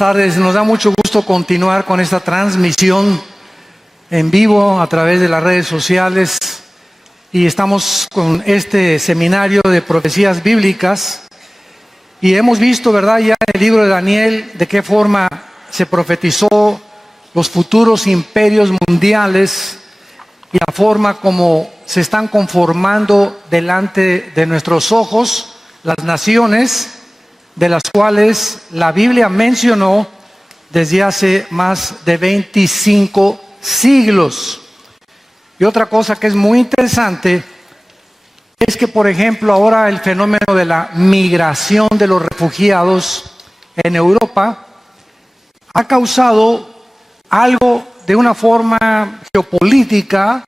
Tardes, nos da mucho gusto continuar con esta transmisión en vivo a través de las redes sociales y estamos con este seminario de profecías bíblicas y hemos visto, ¿verdad?, ya en el libro de Daniel de qué forma se profetizó los futuros imperios mundiales y la forma como se están conformando delante de nuestros ojos las naciones de las cuales la Biblia mencionó desde hace más de 25 siglos. Y otra cosa que es muy interesante es que, por ejemplo, ahora el fenómeno de la migración de los refugiados en Europa ha causado algo de una forma geopolítica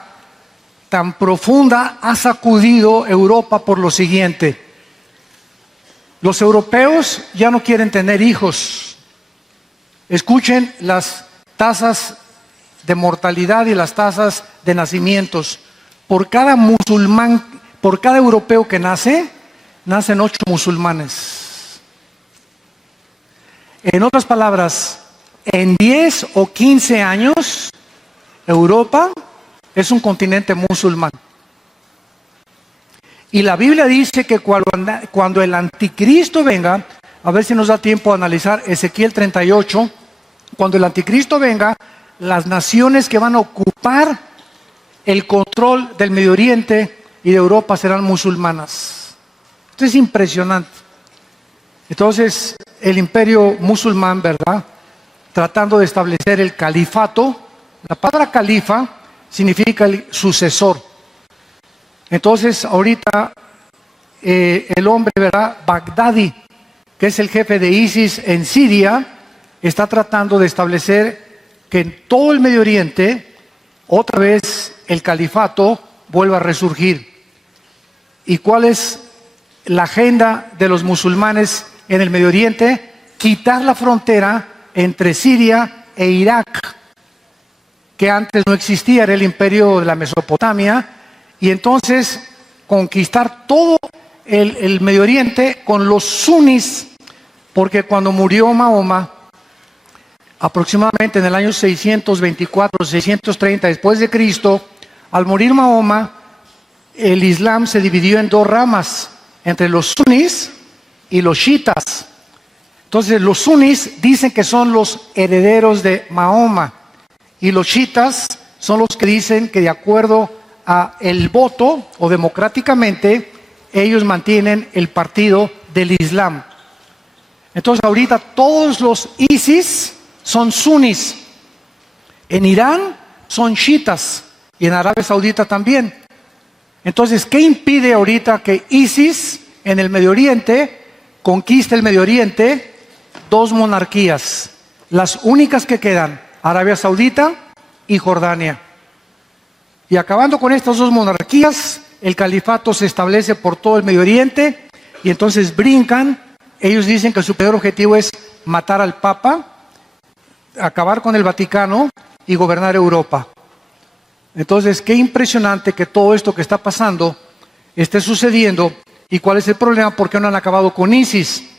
tan profunda, ha sacudido Europa por lo siguiente. Los europeos ya no quieren tener hijos. Escuchen las tasas de mortalidad y las tasas de nacimientos. Por cada musulmán, por cada europeo que nace, nacen 8 musulmanes. En otras palabras, en 10 o 15 años, Europa es un continente musulmán. Y la Biblia dice que cuando el anticristo venga, a ver si nos da tiempo a analizar Ezequiel 38, cuando el anticristo venga, las naciones que van a ocupar el control del Medio Oriente y de Europa serán musulmanas. Esto es impresionante. Entonces, el imperio musulmán, ¿verdad?, tratando de establecer el califato. La palabra califa significa el sucesor. Entonces, ahorita el hombre, ¿verdad?, Bagdadi, que es el jefe de ISIS en Siria, está tratando de establecer que en todo el Medio Oriente, otra vez el califato vuelva a resurgir. ¿Y cuál es la agenda de los musulmanes en el Medio Oriente? Quitar la frontera entre Siria e Irak, que antes no existía, era el imperio de la Mesopotamia. Y entonces conquistar todo el Medio Oriente con los sunis, porque cuando murió Mahoma, aproximadamente en el año 624, 630 después de Cristo, al morir Mahoma, el Islam se dividió en 2 ramas, entre los sunis y los chiitas. Entonces los sunis dicen que son los herederos de Mahoma, y los chiitas son los que dicen que de acuerdo a el voto o democráticamente ellos mantienen el partido del Islam. Entonces ahorita todos los ISIS son sunis, en Irán son chiitas y en Arabia Saudita también. Entonces, ¿qué impide ahorita que ISIS en el Medio Oriente conquiste el Medio Oriente? 2 monarquías, las únicas que quedan, Arabia Saudita y Jordania. Y acabando con estas 2 monarquías, el califato se establece por todo el Medio Oriente y entonces brincan. Ellos dicen que su primer objetivo es matar al Papa, acabar con el Vaticano y gobernar Europa. Entonces, qué impresionante que todo esto que está pasando esté sucediendo. ¿Y cuál es el problema? ¿Por qué no han acabado con ISIS?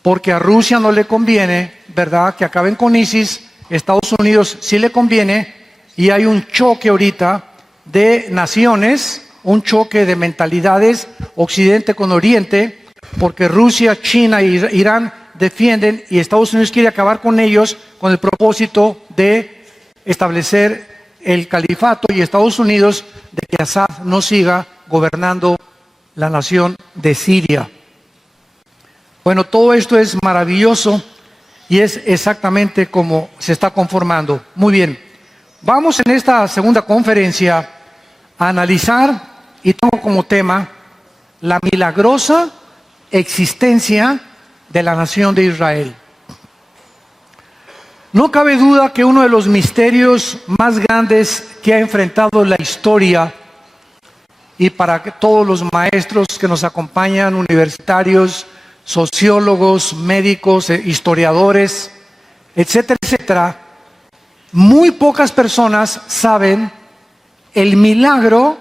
Porque a Rusia no le conviene, ¿verdad?, que acaben con ISIS. Estados Unidos sí le conviene y hay un choque ahorita de naciones, un choque de mentalidades, Occidente con Oriente, porque Rusia, China e Irán defienden y Estados Unidos quiere acabar con ellos con el propósito de establecer el califato y Estados Unidos de que Assad no siga gobernando la nación de Siria. Bueno, todo esto es maravilloso y es exactamente como se está conformando. Muy bien, vamos en esta segunda conferencia a analizar, y tengo como tema la milagrosa existencia de la nación de Israel. No cabe duda que uno de los misterios más grandes que ha enfrentado la historia, y para todos los maestros que nos acompañan, universitarios, sociólogos, médicos, historiadores, etcétera, etcétera, muy pocas personas saben el milagro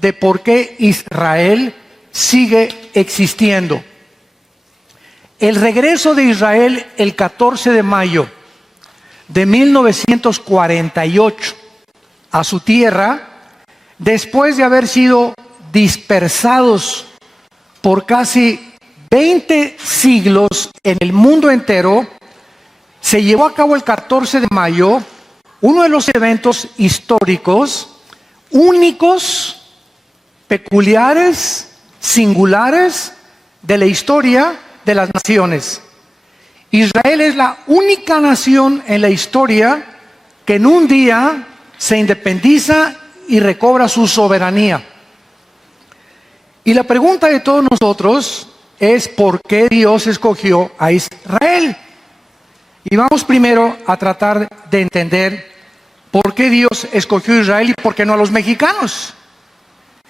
de por qué Israel sigue existiendo. El regreso de Israel el 14 de mayo de 1948 a su tierra, después de haber sido dispersados por casi 20 siglos en el mundo entero, se llevó a cabo el 14 de mayo, uno de los eventos históricos únicos, peculiares, singulares de la historia de las naciones. Israel es la única nación en la historia que en un día se independiza y recobra su soberanía. Y la pregunta de todos nosotros es: ¿por qué Dios escogió a Israel? Y vamos primero a tratar de entender por qué Dios escogió a Israel y por qué no a los mexicanos.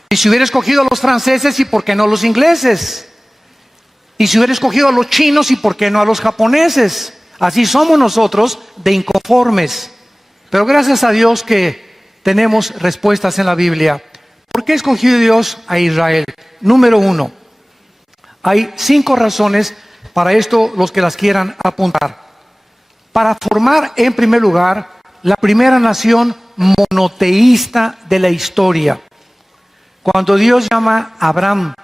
Y si hubiera escogido a los franceses, ¿y por qué no a los ingleses? Y si hubiera escogido a los chinos, ¿y por qué no a los japoneses? Así somos nosotros de inconformes. Pero gracias a Dios que tenemos respuestas en la Biblia. ¿Por qué escogió Dios a Israel? Número 1. Hay 5 razones para esto, los que las quieran apuntar. Para formar, en primer lugar, la primera nación monoteísta de la historia. Cuando Dios llama a Abraham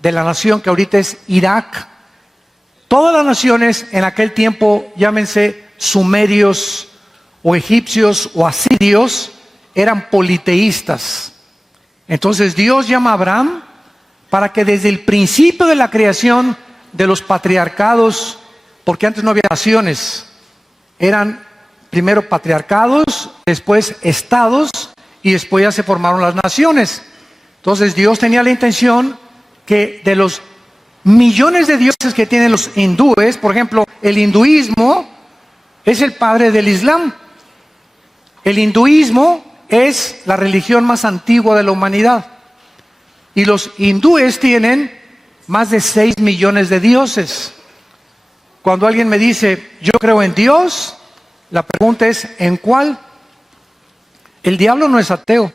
de la nación que ahorita es Irak, todas las naciones en aquel tiempo, llámense sumerios o egipcios o asirios, eran politeístas. Entonces Dios llama a Abraham para que desde el principio de la creación de los patriarcados, porque antes no había naciones, eran primero patriarcados, después estados y después ya se formaron las naciones. Entonces Dios tenía la intención que de los millones de dioses que tienen los hindúes, por ejemplo, el hinduismo es el padre del Islam. El hinduismo es la religión más antigua de la humanidad. Y los hindúes tienen más de 6 millones de dioses. Cuando alguien me dice, yo creo en Dios, la pregunta es, ¿en cuál? El diablo no es ateo.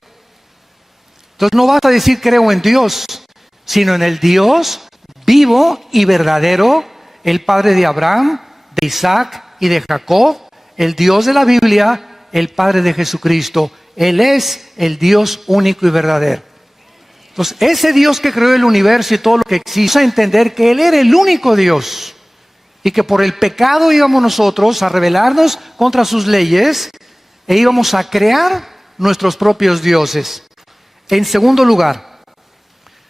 Entonces no vas a decir creo en Dios, sino en el Dios vivo y verdadero, el Padre de Abraham, de Isaac y de Jacob, el Dios de la Biblia, el Padre de Jesucristo. Él es el Dios único y verdadero. Entonces, ese Dios que creó el universo y todo lo que existe, a entender que Él era el único Dios y que por el pecado íbamos nosotros a rebelarnos contra sus leyes e íbamos a crear nuestros propios dioses. En segundo lugar,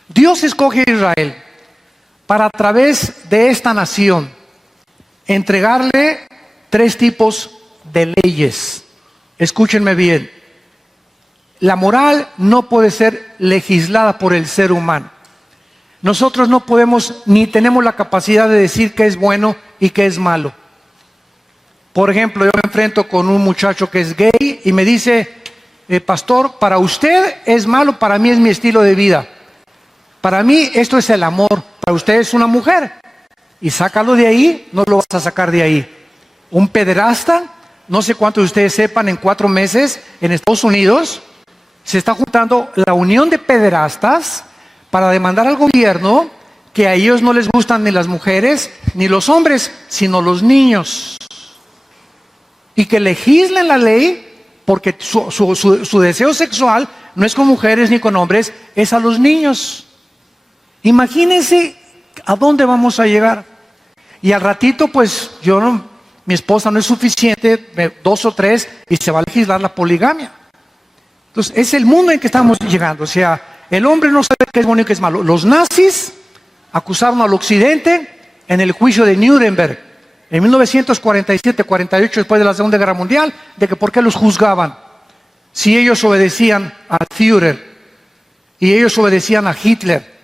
Dios escoge a Israel para, a través de esta nación, entregarle 3 tipos de leyes. Escúchenme bien. La moral no puede ser legislada por el ser humano. Nosotros no podemos ni tenemos la capacidad de decir qué es bueno y qué es malo. Por ejemplo, yo me enfrento con un muchacho que es gay y me dice, pastor, para usted es malo, para mí es mi estilo de vida. Para mí esto es el amor, para usted es una mujer. Y sácalo de ahí, no lo vas a sacar de ahí. Un pederasta, no sé cuántos de ustedes sepan, en 4 meses en Estados Unidos se está juntando la unión de pederastas para demandar al gobierno que a ellos no les gustan ni las mujeres ni los hombres, sino los niños. Y que legislen la ley porque su deseo sexual no es con mujeres ni con hombres, es a los niños. Imagínense a dónde vamos a llegar. Y al ratito, pues mi esposa no es suficiente, 2 o 3, y se va a legislar la poligamia. Entonces, es el mundo en que estamos llegando. O sea, el hombre no sabe qué es bueno y qué es malo. Los nazis acusaron al occidente en el juicio de Nuremberg en 1947-48, después de la Segunda Guerra Mundial, de que por qué los juzgaban si ellos obedecían al Führer y ellos obedecían a Hitler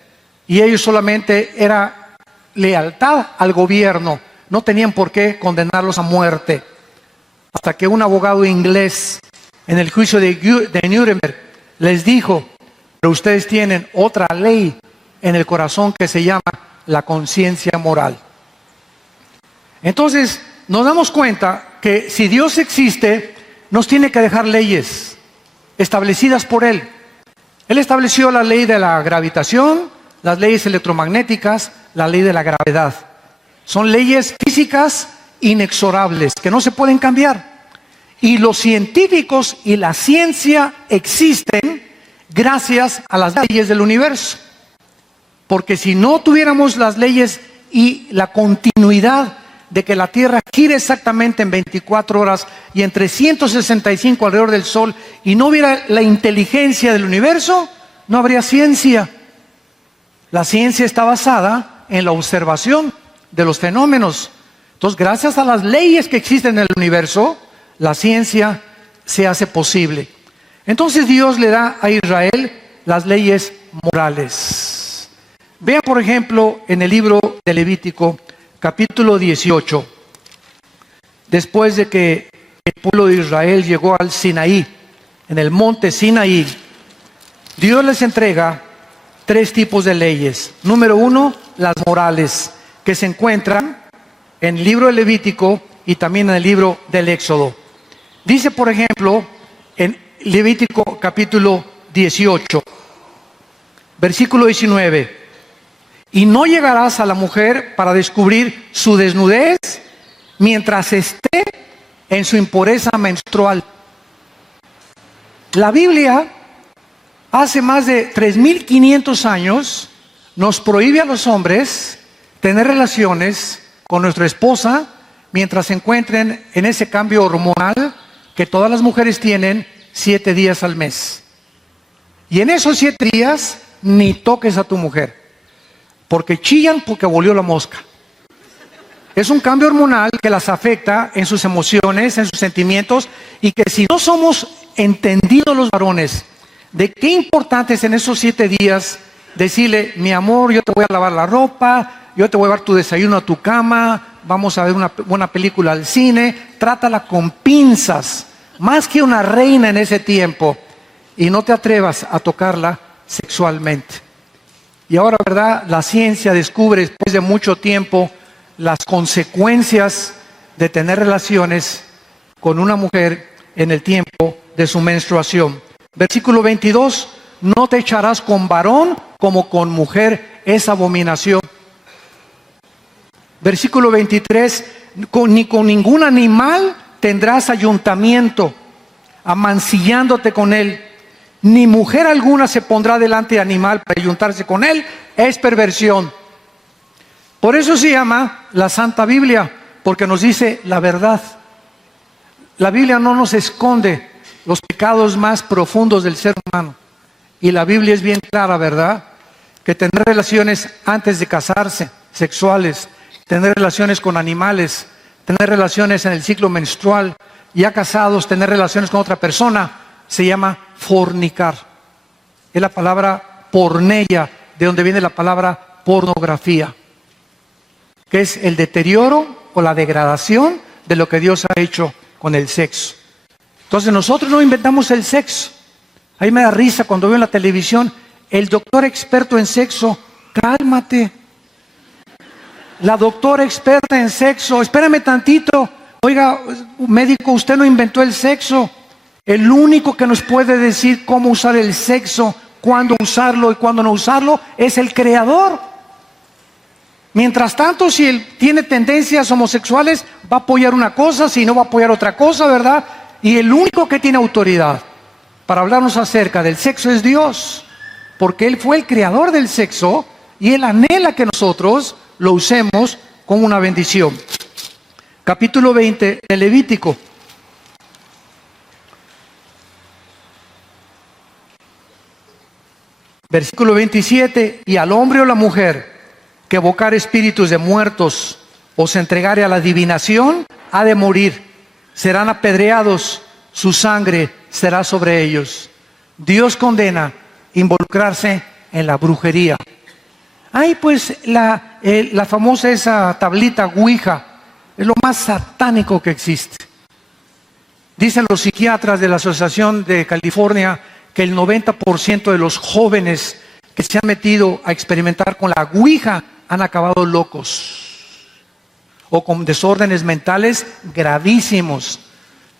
y ellos solamente era lealtad al gobierno, no tenían por qué condenarlos a muerte. Hasta que un abogado inglés en el juicio de Nuremberg les dijo, pero ustedes tienen otra ley en el corazón que se llama la conciencia moral. Entonces nos damos cuenta que si Dios existe, nos tiene que dejar leyes establecidas por Él. Él estableció la ley de la gravitación, las leyes electromagnéticas, la ley de la gravedad. Son leyes físicas inexorables, que no se pueden cambiar. Y los científicos y la ciencia existen gracias a las leyes del universo. Porque si no tuviéramos las leyes y la continuidad de que la Tierra gire exactamente en 24 horas y en 365 alrededor del Sol, y no hubiera la inteligencia del universo, no habría ciencia. La ciencia está basada en la observación de los fenómenos. Entonces, gracias a las leyes que existen en el universo, la ciencia se hace posible. Entonces Dios le da a Israel las leyes morales. Vean, por ejemplo, en el libro de Levítico, capítulo 18. Después de que el pueblo de Israel llegó al Sinaí, en el monte Sinaí, Dios les entrega 3 tipos de leyes. Número 1, las morales, que se encuentran en el libro de Levítico y también en el libro del Éxodo. Dice, por ejemplo, en Levítico capítulo 18, versículo 19: y no llegarás a la mujer para descubrir su desnudez mientras esté en su impureza menstrual. La Biblia, hace más de 3.500 años, nos prohíbe a los hombres tener relaciones con nuestra esposa mientras se encuentren en ese cambio hormonal que todas las mujeres tienen 7 días al mes. Y en esos 7 días ni toques a tu mujer, porque chillan porque volvió la mosca. Es un cambio hormonal que las afecta en sus emociones, en sus sentimientos, y que si no somos entendidos los varones de qué importante es en esos 7 días decirle: mi amor, yo te voy a lavar la ropa, yo te voy a llevar tu desayuno a tu cama, vamos a ver una buena película al cine, trátala con pinzas, más que una reina en ese tiempo, y no te atrevas a tocarla sexualmente. Y ahora, ¿verdad? La ciencia descubre después de mucho tiempo las consecuencias de tener relaciones con una mujer en el tiempo de su menstruación. Versículo 22: no te echarás con varón como con mujer, es abominación. Versículo 23: ni con ningún animal tendrás ayuntamiento, amancillándote con él. Ni mujer alguna se pondrá delante de animal para ayuntarse con él, es perversión. Por eso se llama la Santa Biblia, porque nos dice la verdad. La Biblia no nos esconde los pecados más profundos del ser humano. Y la Biblia es bien clara, ¿verdad? Que tener relaciones antes de casarse, sexuales, tener relaciones con animales, tener relaciones en el ciclo menstrual, ya casados, tener relaciones con otra persona, se llama fornicar. Es la palabra porneia, de donde viene la palabra pornografía, que es el deterioro o la degradación de lo que Dios ha hecho con el sexo. Entonces nosotros no inventamos el sexo. A mí me da risa cuando veo en la televisión el doctor experto en sexo. Cálmate. La doctora experta en sexo, espérame tantito. Oiga, médico, usted no inventó el sexo. El único que nos puede decir cómo usar el sexo, cuándo usarlo y cuándo no usarlo, es el Creador. Mientras tanto, si él tiene tendencias homosexuales, va a apoyar una cosa, si no va a apoyar otra cosa, ¿verdad? Y el único que tiene autoridad para hablarnos acerca del sexo es Dios, porque Él fue el creador del sexo y Él anhela que nosotros lo usemos como una bendición. Capítulo 20 de Levítico. Versículo 27: y al hombre o la mujer que evocar espíritus de muertos o se entregare a la adivinación, ha de morir. Serán apedreados, su sangre será sobre ellos. Dios condena involucrarse en la brujería. Ay, pues la famosa esa tablita Ouija es lo más satánico que existe. Dicen los psiquiatras de la Asociación de California que el 90% de los jóvenes que se han metido a experimentar con la Ouija han acabado locos o con desórdenes mentales gravísimos,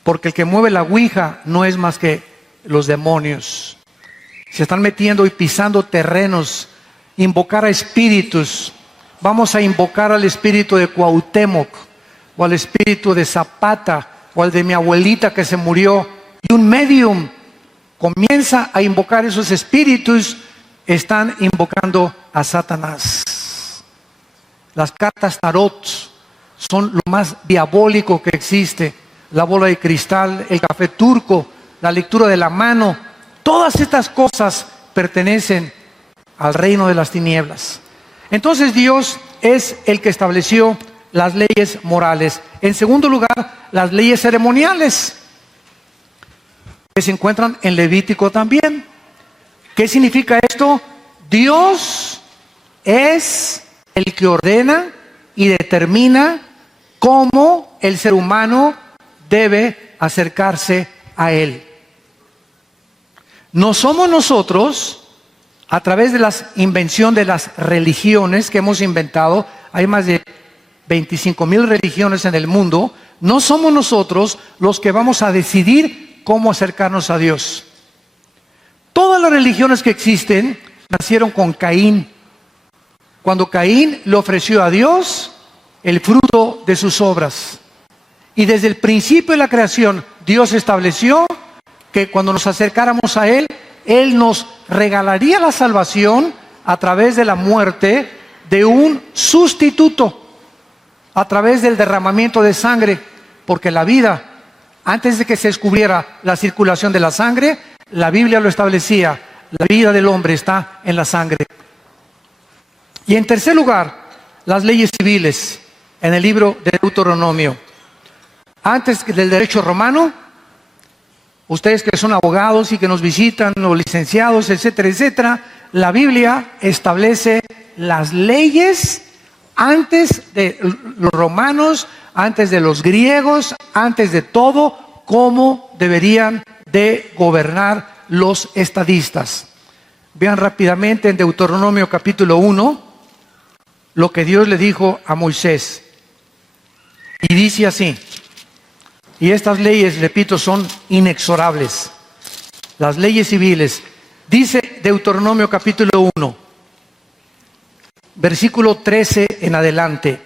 porque el que mueve la Ouija no es más que los demonios. Se están metiendo y pisando terrenos, invocar a espíritus, vamos a invocar al espíritu de Cuauhtémoc, o al espíritu de Zapata, o al de mi abuelita que se murió, y un medium comienza a invocar esos espíritus, están invocando a Satanás. Las cartas tarot son lo más diabólico que existe. La bola de cristal, el café turco, la lectura de la mano, todas estas cosas pertenecen al reino de las tinieblas. Entonces Dios es el que estableció las leyes morales. En segundo lugar, las leyes ceremoniales, que se encuentran en Levítico también. ¿Qué significa esto? Dios es el que ordena y determina cómo el ser humano debe acercarse a Él. No somos nosotros, a través de la invención de las religiones que hemos inventado, hay más de 25,000 religiones en el mundo, no somos nosotros los que vamos a decidir cómo acercarnos a Dios. Todas las religiones que existen nacieron con Caín. Cuando Caín le ofreció a Dios el fruto de sus obras. Y desde el principio de la creación, Dios estableció que cuando nos acercáramos a Él, Él nos regalaría la salvación a través de la muerte de un sustituto, a través del derramamiento de sangre, porque la vida, antes de que se descubriera la circulación de la sangre, la Biblia lo establecía, la vida del hombre está en la sangre. Y en tercer lugar, las leyes civiles, en el libro de Deuteronomio. Antes del derecho romano, ustedes que son abogados y que nos visitan, o licenciados, etcétera, etcétera, la Biblia establece las leyes antes de los romanos, antes de los griegos, antes de todo, cómo deberían de gobernar los estadistas. Vean rápidamente en Deuteronomio capítulo 1, lo que Dios le dijo a Moisés. Y dice así, y estas leyes, repito, son inexorables. Las leyes civiles. Dice Deuteronomio capítulo 1, versículo 13 en adelante.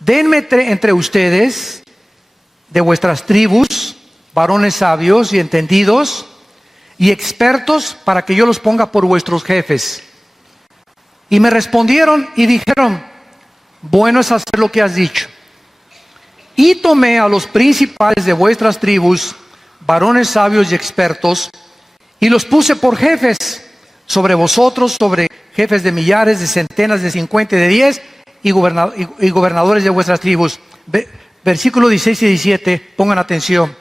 Denme entre ustedes, de vuestras tribus, varones sabios y entendidos y expertos, para que yo los ponga por vuestros jefes. Y me respondieron y dijeron, bueno es hacer lo que has dicho. Y tomé a los principales de vuestras tribus, varones sabios y expertos, y los puse por jefes sobre vosotros, sobre jefes de millares, de centenas, de 50 y de 10, y gobernadores de vuestras tribus. Versículo 16 y 17, pongan atención.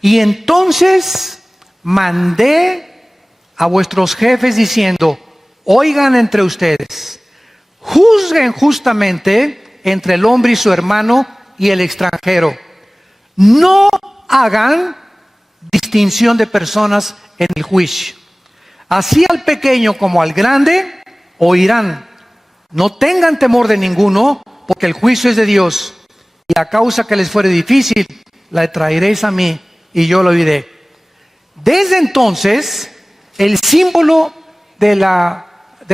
Y entonces mandé a vuestros jefes diciendo, oigan entre ustedes, juzguen justamente entre el hombre y su hermano y el extranjero. No hagan distinción de personas en el juicio. Así al pequeño como al grande oirán. No tengan temor de ninguno, porque el juicio es de Dios. Y la causa que les fuere difícil, la traeréis a mí y yo lo oiré. Desde entonces, el símbolo de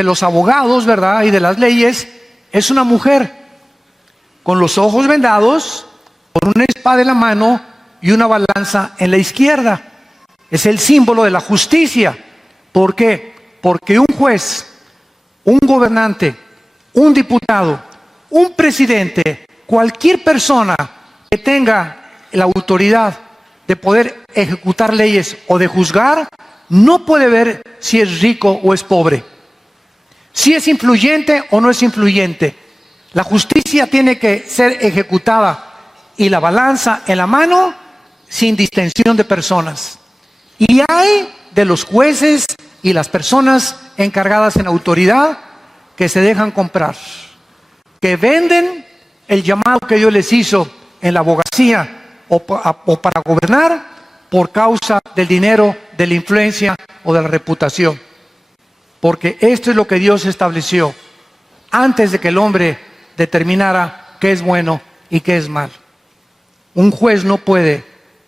los abogados, ¿verdad? Y de las leyes, es una mujer con los ojos vendados, con una espada en la mano y una balanza en la izquierda. Es el símbolo de la justicia. ¿Por qué? Porque un juez, un gobernante, un diputado, un presidente, cualquier persona que tenga la autoridad de poder ejecutar leyes o de juzgar, no puede ver si es rico o es pobre, si es influyente o no es influyente. La justicia tiene que ser ejecutada y la balanza en la mano sin distinción de personas. Y hay de los jueces y las personas encargadas en autoridad que se dejan comprar, que venden el llamado que Dios les hizo en la abogacía o para gobernar por causa del dinero, de la influencia o de la reputación. Porque esto es lo que Dios estableció antes de que el hombre determinara qué es bueno y qué es mal. Un juez no puede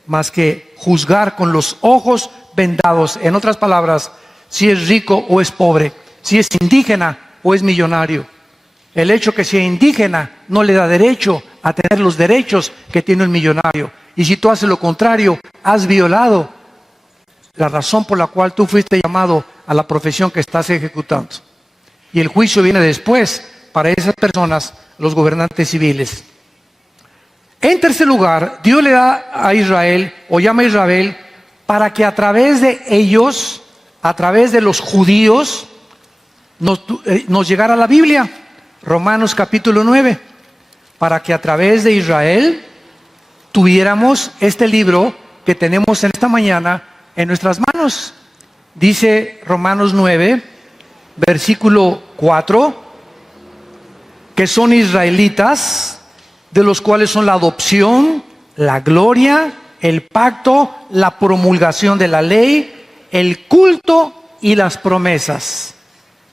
más que juzgar con los ojos vendados. En otras palabras, si es rico o es pobre, si es indígena o es millonario. El hecho que sea indígena no le da derecho a tener los derechos que tiene un millonario. Y si tú haces lo contrario, has violado la razón por la cual tú fuiste llamado a la profesión que estás ejecutando. Y el juicio viene después para esas personas, los gobernantes civiles. En tercer lugar, Dios le da a Israel, o llama a Israel, para que a través de ellos, a través de los judíos, nos llegara la Biblia. Romanos capítulo 9. Para que a través de Israel tuviéramos este libro que tenemos en esta mañana en nuestras manos. Dice Romanos 9, versículo 4, que son israelitas, de los cuales son la adopción, la gloria, el pacto, la promulgación de la ley, el culto y las promesas.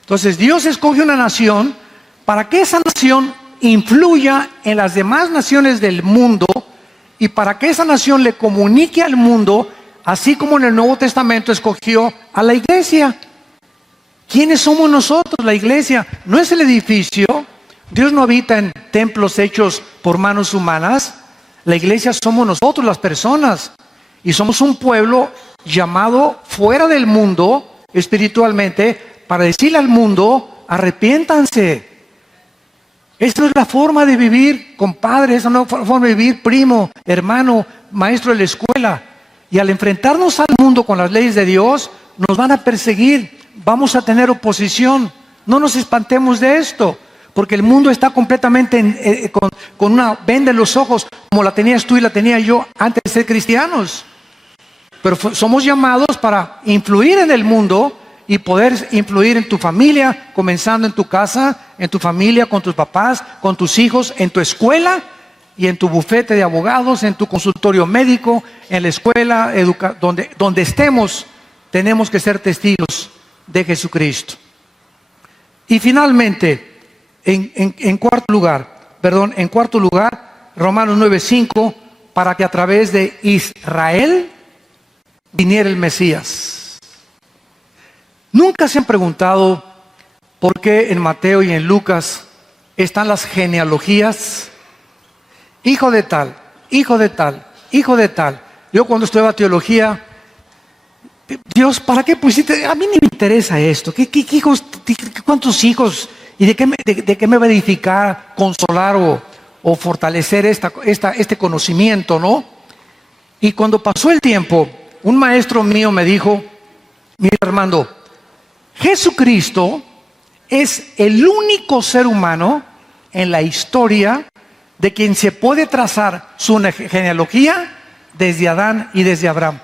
Entonces Dios escoge una nación para que esa nación influya en las demás naciones del mundo y para que esa nación le comunique al mundo, así como en el Nuevo Testamento escogió a la iglesia. ¿Quiénes somos nosotros, la iglesia? No es el edificio. Dios no habita en templos hechos por manos humanas. La iglesia somos nosotros, las personas. Y somos un pueblo llamado fuera del mundo espiritualmente para decirle al mundo: arrepiéntanse. Esa no es la forma de vivir, compadre. Esa no es la forma de vivir, primo, hermano, maestro de la escuela. Y al enfrentarnos al mundo con las leyes de Dios, nos van a perseguir. Vamos a tener oposición. No nos espantemos de esto, porque el mundo está completamente con una venda en los ojos, como la tenías tú y la tenía yo antes de ser cristianos. Pero somos llamados para influir en el mundo y poder influir en tu familia, comenzando en tu casa, en tu familia, con tus papás, con tus hijos, en tu escuela y en tu bufete de abogados, en tu consultorio médico, en la escuela, donde estemos, tenemos que ser testigos de Jesucristo. Y finalmente, en cuarto lugar, Romanos 9:5, para que a través de Israel viniera el Mesías. ¿Nunca se han preguntado por qué en Mateo y en Lucas están las genealogías? Hijo de tal, hijo de tal, hijo de tal. Yo cuando estudiaba teología, Dios, ¿para qué pusiste? A mí ni me interesa esto. ¿Qué hijos, cuántos hijos? ¿Y de qué me va a edificar, consolar o fortalecer este conocimiento, no? Y cuando pasó el tiempo, un maestro mío me dijo: mira, Armando, Jesucristo es el único ser humano en la historia de quien se puede trazar su genealogía desde Adán y desde Abraham.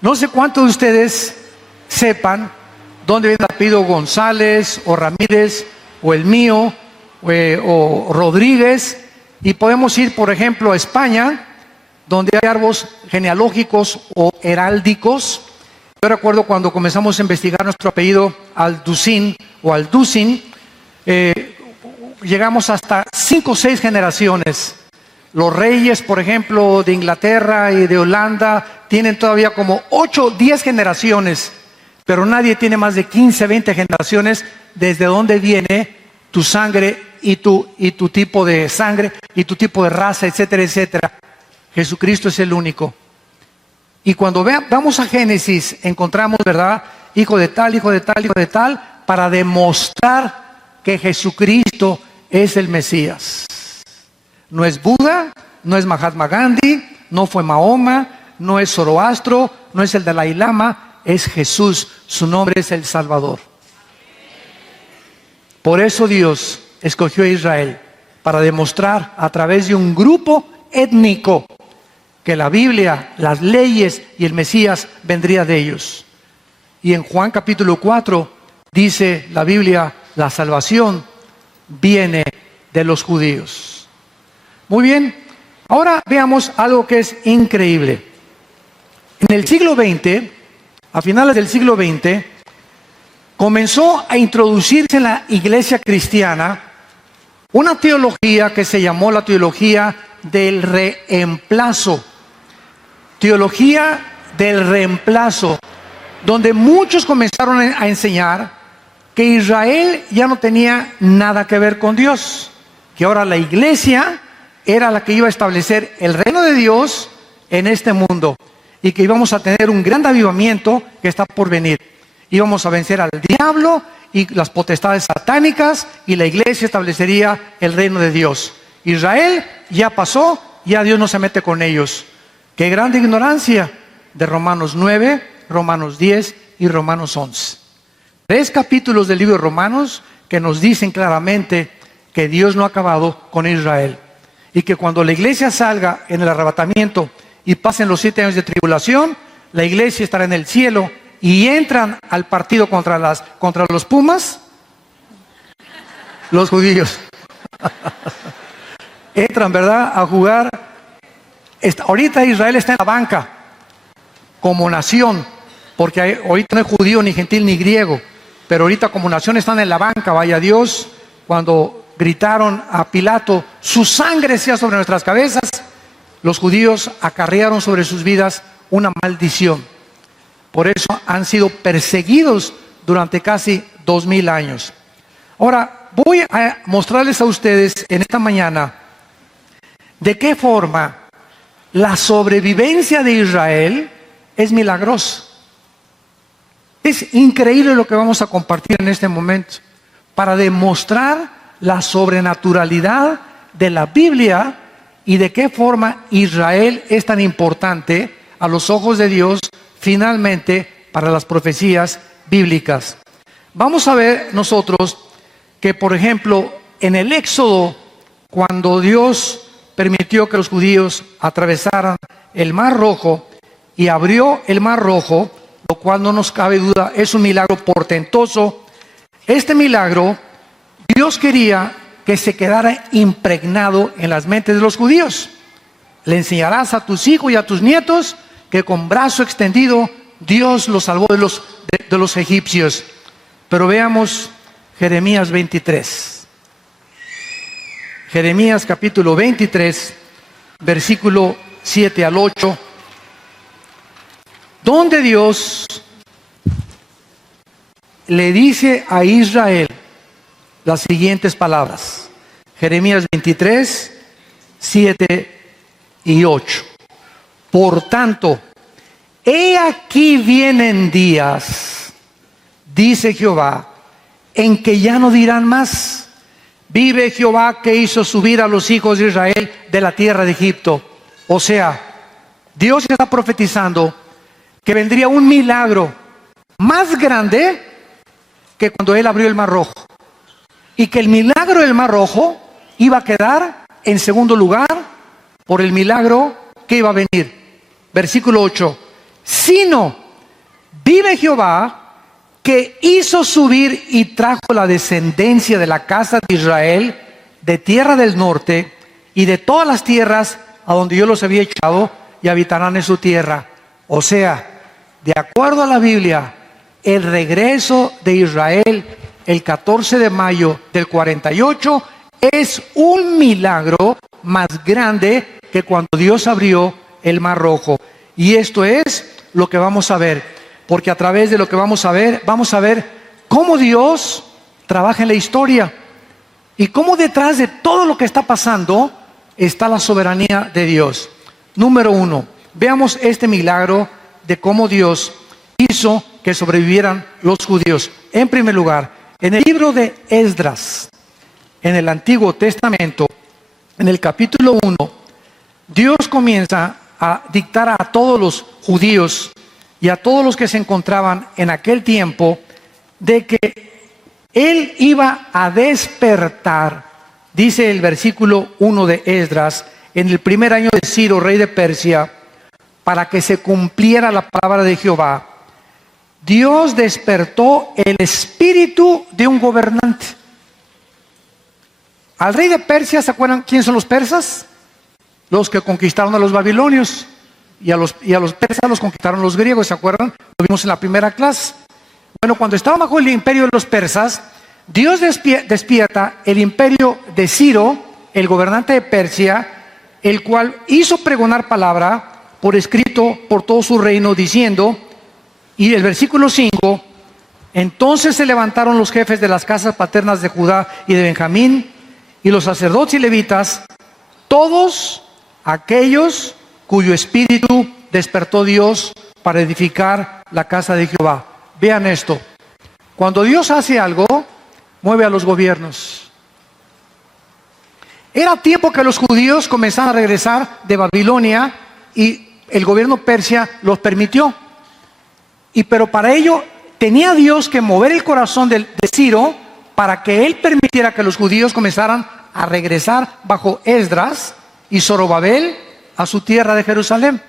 No sé cuántos de ustedes sepan dónde viene el apellido González o Ramírez o el mío o Rodríguez, y podemos ir, por ejemplo, a España, donde hay árboles genealógicos o heráldicos. Yo recuerdo cuando comenzamos a investigar nuestro apellido Alducin o Alducin, llegamos hasta 5 o 6 generaciones. Los reyes, por ejemplo, de Inglaterra y de Holanda, tienen todavía como 8 o 10 generaciones, pero nadie tiene más de 15, 20 generaciones desde dónde viene tu sangre y tu tipo de sangre y tu tipo de raza, etcétera, etcétera. Jesucristo es el único. Y cuando vamos a Génesis, encontramos, ¿verdad? Hijo de tal, hijo de tal, hijo de tal, para demostrar que Jesucristo es el Mesías. No es Buda, no es Mahatma Gandhi, no fue Mahoma, no es Zoroastro, no es el Dalai Lama, es Jesús. Su nombre es el Salvador. Por eso Dios escogió a Israel, para demostrar a través de un grupo étnico que la Biblia, las leyes y el Mesías vendría de ellos. Y en Juan capítulo 4 dice la Biblia: la salvación viene de los judíos. Muy bien, ahora veamos algo que es increíble. En el siglo XX, a finales del siglo XX, comenzó a introducirse en la iglesia cristiana una teología que se llamó la teología del reemplazo. Teología del reemplazo. donde muchos comenzaron a enseñar que Israel ya no tenía nada que ver con Dios, que ahora la iglesia era la que iba a establecer el reino de Dios en este mundo y que íbamos a tener un gran avivamiento que está por venir. Íbamos a vencer al diablo y las potestades satánicas y la iglesia establecería el reino de Dios. Israel ya pasó, ya Dios no se mete con ellos. Qué grande ignorancia de Romanos 9, Romanos 10 y Romanos 11. 3 capítulos del libro de Romanos que nos dicen claramente que Dios no ha acabado con Israel y que cuando la iglesia salga en el arrebatamiento y pasen los 7 años de tribulación, la iglesia estará en el cielo y entran al partido contra los Pumas, los judíos. Entran, ¿verdad?, a jugar. Ahorita Israel está en la banca como nación, porque ahorita no hay judío, ni gentil, ni griego, pero ahorita como nación están en la banca. Vaya Dios, cuando gritaron a Pilato, su sangre sea sobre nuestras cabezas, los judíos acarrearon sobre sus vidas una maldición. Por eso han sido perseguidos durante casi 2000 años. Ahora, voy a mostrarles a ustedes en esta mañana de qué forma la sobrevivencia de Israel es milagrosa. Es increíble lo que vamos a compartir en este momento para demostrar la sobrenaturalidad de la Biblia y de qué forma Israel es tan importante a los ojos de Dios finalmente para las profecías bíblicas. Vamos a ver nosotros que, por ejemplo, en el Éxodo, cuando Dios permitió que los judíos atravesaran el Mar Rojo y abrió el Mar Rojo, lo cual no nos cabe duda es un milagro portentoso. Este milagro Dios quería que se quedara impregnado en las mentes de los judíos. Le enseñarás a tus hijos y a tus nietos que con brazo extendido Dios los salvó de los egipcios. Pero veamos Jeremías 23. Jeremías capítulo 23, versículo 7 al 8, donde Dios le dice a Israel las siguientes palabras. Jeremías 23, 7 y 8. Por tanto, he aquí vienen días, dice Jehová, en que ya no dirán más, vive Jehová que hizo subir a los hijos de Israel de la tierra de Egipto. O sea, Dios está profetizando que vendría un milagro más grande que cuando Él abrió el Mar Rojo. Y que el milagro del Mar Rojo iba a quedar en segundo lugar por el milagro que iba a venir. Versículo 8. Sino, vive Jehová que hizo subir y trajo la descendencia de la casa de Israel de tierra del norte y de todas las tierras a donde yo los había echado, y habitarán en su tierra. O sea, de acuerdo a la Biblia, el regreso de Israel el 14 de mayo del 48 es un milagro más grande que cuando Dios abrió el Mar Rojo. Y esto es lo que vamos a ver, porque a través de lo que vamos a ver cómo Dios trabaja en la historia y cómo detrás de todo lo que está pasando está la soberanía de Dios. Número 1, veamos este milagro de cómo Dios hizo que sobrevivieran los judíos. En primer lugar, en el libro de Esdras, en el Antiguo Testamento, en el capítulo 1, Dios comienza a dictar a todos los judíos y a todos los que se encontraban en aquel tiempo de que Él iba a despertar, dice el versículo 1 de Esdras, en el primer año de Ciro, rey de Persia, para que se cumpliera la palabra de Jehová. Dios despertó el espíritu de un gobernante. Al rey de Persia, ¿se acuerdan quién son los persas? Los que conquistaron a los babilonios. Y a los persas los conquistaron los griegos, ¿se acuerdan? Lo vimos en la primera clase. Bueno, cuando estaba bajo el imperio de los persas, Dios despierta el imperio de Ciro, el gobernante de Persia, el cual hizo pregonar palabra por escrito por todo su reino, diciendo: Y el versículo 5, entonces se levantaron los jefes de las casas paternas de Judá y de Benjamín, y los sacerdotes y levitas, todos aquellos cuyo espíritu despertó Dios para edificar la casa de Jehová. Vean esto, cuando Dios hace algo, mueve a los gobiernos. Era tiempo que los judíos comenzaran a regresar de Babilonia y el gobierno persia los permitió. Pero para ello tenía Dios que mover el corazón de Ciro para que él permitiera que los judíos comenzaran a regresar bajo Esdras y Zorobabel a su tierra de Jerusalén.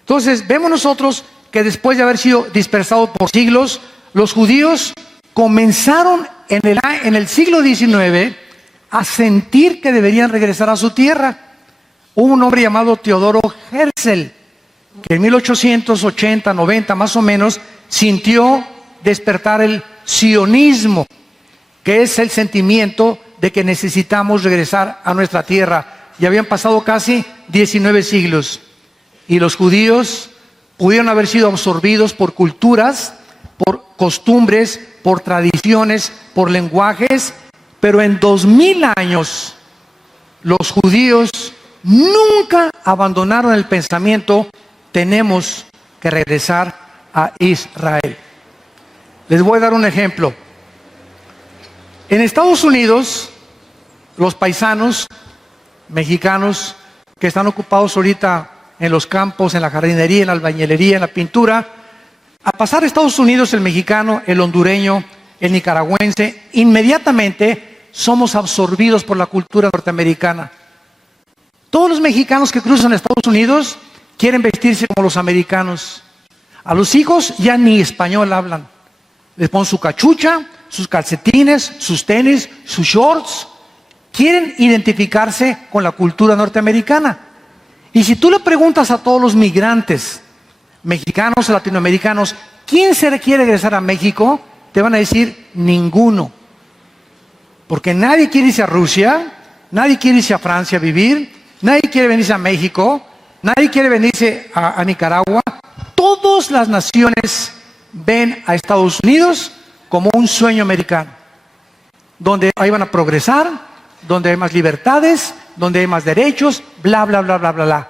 Entonces vemos nosotros que después de haber sido dispersados por siglos, los judíos comenzaron en el siglo XIX a sentir que deberían regresar a su tierra. Hubo un hombre llamado Teodoro Herzl, que en 1880, 90 más o menos, sintió despertar el sionismo, que es el sentimiento de que necesitamos regresar a nuestra tierra. Ya habían pasado casi 19 siglos y los judíos pudieron haber sido absorbidos por culturas, por costumbres, por tradiciones, por lenguajes, pero en 2000 años los judíos nunca abandonaron el pensamiento: tenemos que regresar a Israel. Les voy a dar un ejemplo. En Estados Unidos, los paisanos mexicanos que están ocupados ahorita en los campos, en la jardinería, en la albañilería, en la pintura, a pasar a Estados Unidos, el mexicano, el hondureño, el nicaragüense, inmediatamente somos absorbidos por la cultura norteamericana. Todos los mexicanos que cruzan a Estados Unidos quieren vestirse como los americanos. A los hijos ya ni español hablan. Les ponen su cachucha, sus calcetines, sus tenis, sus shorts. Quieren identificarse con la cultura norteamericana. Y si tú le preguntas a todos los migrantes, mexicanos, latinoamericanos, ¿quién se quiere regresar a México? Te van a decir ninguno. Porque nadie quiere irse a Rusia, nadie quiere irse a Francia a vivir, nadie quiere venirse a México, nadie quiere venirse a Nicaragua. Todas las naciones ven a Estados Unidos como un sueño americano, donde ahí van a progresar, donde hay más libertades, donde hay más derechos, bla, bla, bla, bla, bla, bla.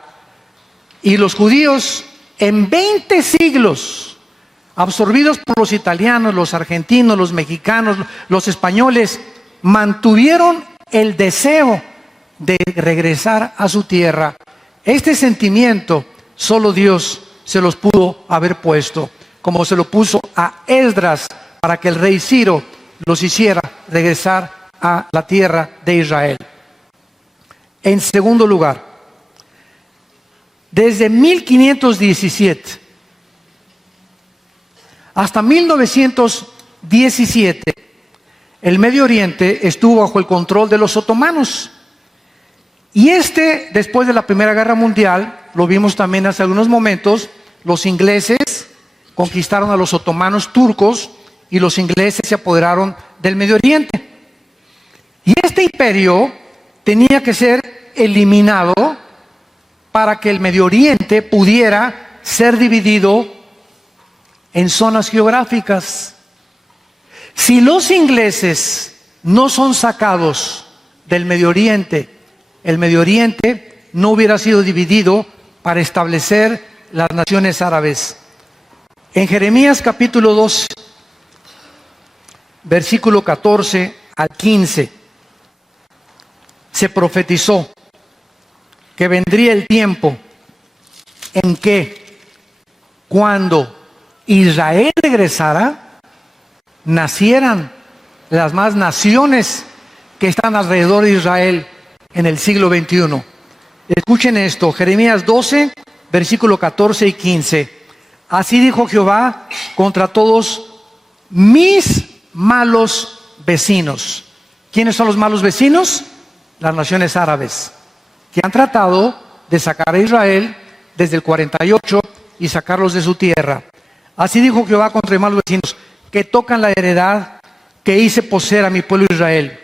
Y los judíos, en 20 siglos, absorbidos por los italianos, los argentinos, los mexicanos, los españoles, mantuvieron el deseo de regresar a su tierra. Este sentimiento solo Dios se los pudo haber puesto, como se lo puso a Esdras para que el rey Ciro los hiciera regresar a la tierra de Israel. En segundo lugar, desde 1517 hasta 1917, el Medio Oriente estuvo bajo el control de los otomanos. Y después de la Primera Guerra Mundial, lo vimos también hace algunos momentos, los ingleses conquistaron a los otomanos turcos y los ingleses se apoderaron del Medio Oriente. Y este imperio tenía que ser eliminado para que el Medio Oriente pudiera ser dividido en zonas geográficas. Si los ingleses no son sacados del Medio Oriente, el Medio Oriente no hubiera sido dividido para establecer las naciones árabes. En Jeremías capítulo 2, versículo 14 al 15, se profetizó que vendría el tiempo en que, cuando Israel regresara, nacieran las más naciones que están alrededor de Israel en el siglo XXI. Escuchen esto, Jeremías 12, versículo 14 y 15. Así dijo Jehová contra todos mis malos vecinos. ¿Quiénes son los malos vecinos? Las naciones árabes, que han tratado de sacar a Israel desde el 48 y sacarlos de su tierra. Así dijo Jehová contra mis malos vecinos, que tocan la heredad que hice poseer a mi pueblo Israel.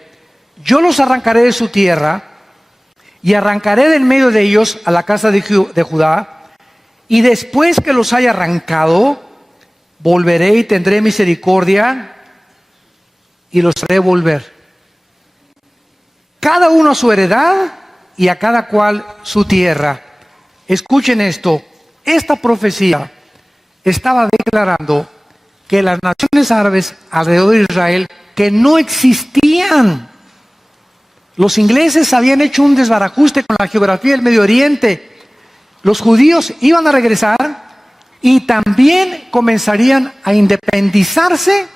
Yo los arrancaré de su tierra y arrancaré de en medio de ellos a la casa de Judá, y después que los haya arrancado, volveré y tendré misericordia y los haré volver. Cada uno a su heredad y a cada cual su tierra. Escuchen esto, esta profecía estaba declarando que las naciones árabes alrededor de Israel, que no existían. Los ingleses habían hecho un desbarajuste con la geografía del Medio Oriente. Los judíos iban a regresar y también comenzarían a independizarse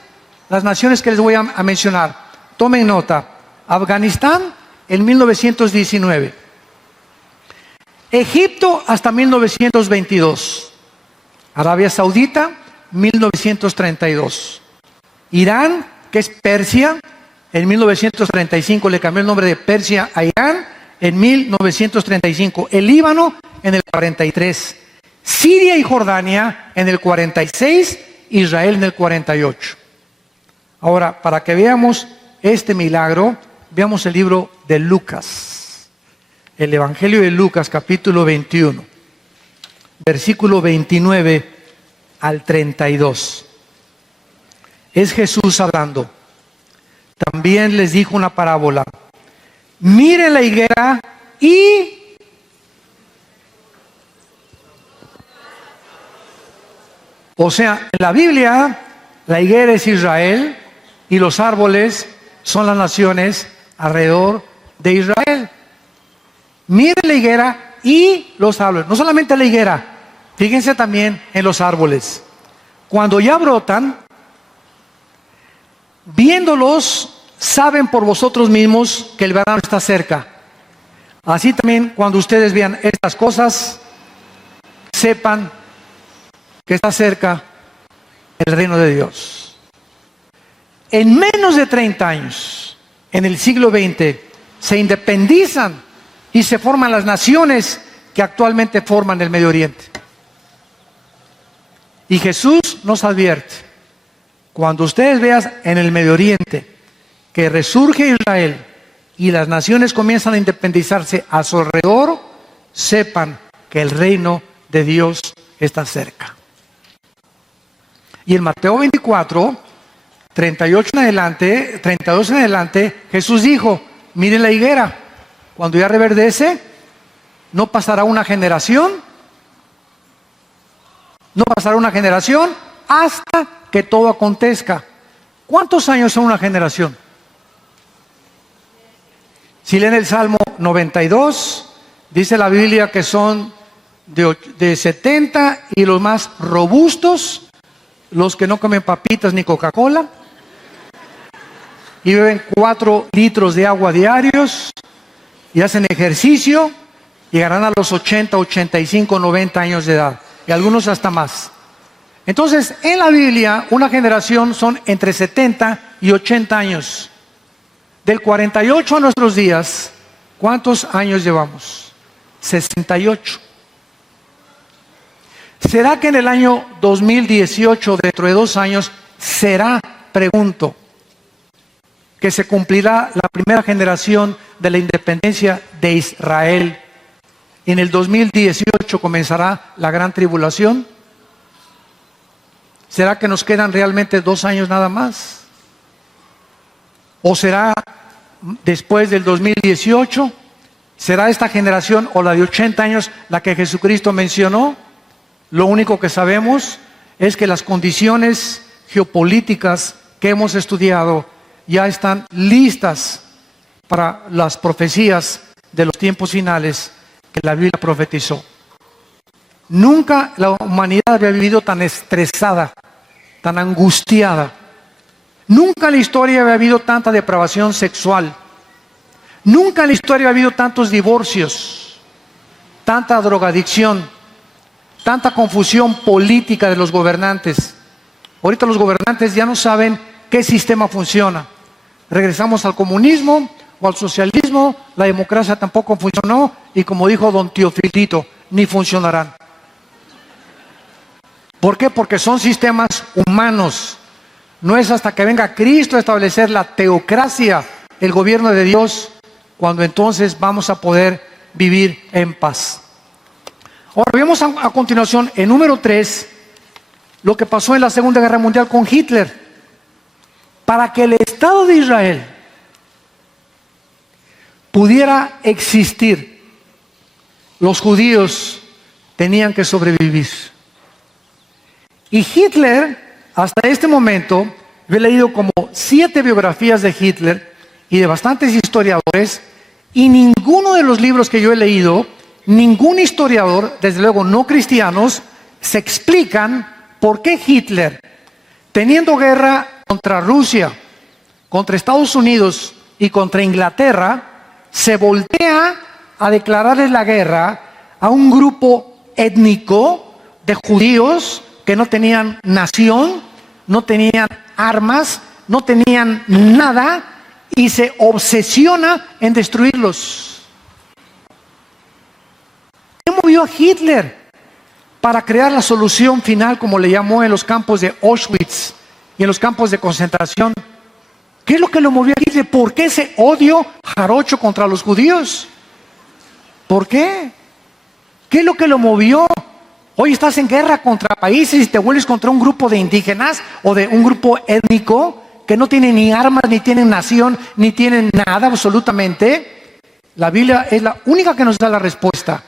las naciones que les voy a mencionar. Tomen nota. Afganistán en 1919. Egipto hasta 1922. Arabia Saudita, 1932. Irán, que es Persia, en 1935 le cambió el nombre de Persia a Irán, en 1935. El Líbano en el 43. Siria y Jordania en el 46, Israel en el 48. Ahora, para que veamos este milagro, veamos el libro de Lucas. El Evangelio de Lucas, capítulo 21, versículo 29 al 32. Es Jesús hablando. También les dijo una parábola. Miren la higuera y... O sea, en la Biblia, la higuera es Israel y los árboles son las naciones alrededor de Israel. Miren la higuera y los árboles. No solamente la higuera, fíjense también en los árboles. Cuando ya brotan, viéndolos, saben por vosotros mismos que el verano está cerca. Así también, cuando ustedes vean estas cosas, sepan que está cerca el reino de Dios. En menos de 30 años, en el siglo XX, se independizan y se forman las naciones que actualmente forman el Medio Oriente. Y Jesús nos advierte, cuando ustedes vean en el Medio Oriente que resurge Israel y las naciones comienzan a independizarse a su alrededor, sepan que el reino de Dios está cerca. Y en Mateo 24, 38 en adelante, 32 en adelante, Jesús dijo, miren la higuera, cuando ya reverdece, no pasará una generación, hasta que todo acontezca. ¿Cuántos años son una generación? Si leen el Salmo 92, dice la Biblia que son de 70 y los más robustos, los que no comen papitas ni Coca-Cola y beben 4 litros de agua diarios y hacen ejercicio, llegarán a los 80, 85, 90 años de edad y algunos hasta más. Entonces, en la Biblia, una generación son entre 70 y 80 años. Del 48 a nuestros días, ¿cuántos años llevamos? 68. ¿Será que en el año 2018, dentro de 2 años, será, pregunto, que se cumplirá la primera generación de la independencia de Israel? ¿En el 2018 comenzará la gran tribulación? ¿Será que nos quedan realmente 2 años nada más? ¿O será después del 2018? ¿Será esta generación o la de 80 años la que Jesucristo mencionó? Lo único que sabemos es que las condiciones geopolíticas que hemos estudiado ya están listas para las profecías de los tiempos finales que la Biblia profetizó. Nunca la humanidad había vivido tan estresada, tan angustiada. Nunca en la historia había habido tanta depravación sexual. Nunca en la historia había habido tantos divorcios, tanta drogadicción, tanta confusión política de los gobernantes. Ahorita los gobernantes ya no saben qué sistema funciona. Regresamos al comunismo o al socialismo, la democracia tampoco funcionó y como dijo don Teofilito, ni funcionarán. ¿Por qué? Porque son sistemas humanos. No es hasta que venga Cristo a establecer la teocracia, el gobierno de Dios, cuando entonces vamos a poder vivir en paz. Ahora vemos a continuación, en número 3, lo que pasó en la Segunda Guerra Mundial con Hitler. Para que el Estado de Israel pudiera existir, los judíos tenían que sobrevivir. Y Hitler, hasta este momento, yo he leído como 7 biografías de Hitler y de bastantes historiadores, y ninguno de los libros que yo he leído, ningún historiador, desde luego no cristianos, se explican por qué Hitler, teniendo guerra contra Rusia, contra Estados Unidos y contra Inglaterra, se voltea a declararles la guerra a un grupo étnico de judíos que no tenían nación, no tenían armas, no tenían nada, y se obsesiona en destruirlos. ¿Qué movió a Hitler para crear la solución final, como le llamó, en los campos de Auschwitz y en los campos de concentración? ¿Qué es lo que lo movió a Hitler? ¿Por qué ese odio jarocho contra los judíos? ¿Por qué? ¿Qué es lo que lo movió? Hoy estás en guerra contra países y te vuelves contra un grupo de indígenas o de un grupo étnico que no tienen ni armas, ni tienen nación, ni tienen nada absolutamente. La Biblia es la única que nos da la respuesta.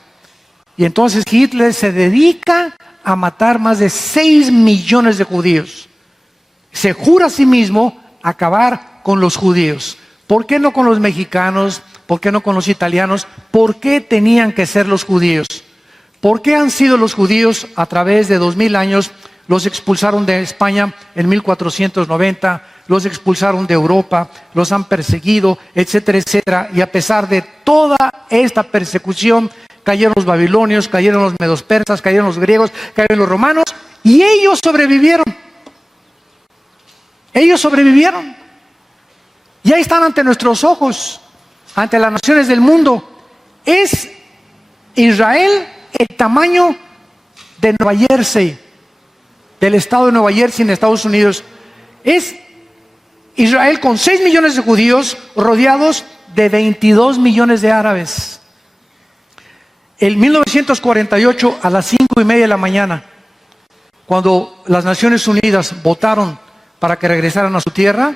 Y entonces Hitler se dedica a matar más de 6 millones de judíos. Se jura a sí mismo acabar con los judíos. ¿Por qué no con los mexicanos? ¿Por qué no con los italianos? ¿Por qué tenían que ser los judíos? ¿Por qué han sido los judíos a través de 2000 años? Los expulsaron de España en 1490, los expulsaron de Europa, los han perseguido, etcétera, etcétera. Y a pesar de toda esta persecución, cayeron los babilonios, cayeron los medos persas, cayeron los griegos, cayeron los romanos, y ellos sobrevivieron. Ellos sobrevivieron. Y ahí están ante nuestros ojos, ante las naciones del mundo. Es Israel el tamaño de Nueva Jersey, del estado de Nueva Jersey en Estados Unidos. Es Israel con 6 millones de judíos rodeados de 22 millones de árabes. En 1948, a las 5:30 de la mañana, cuando las Naciones Unidas votaron para que regresaran a su tierra,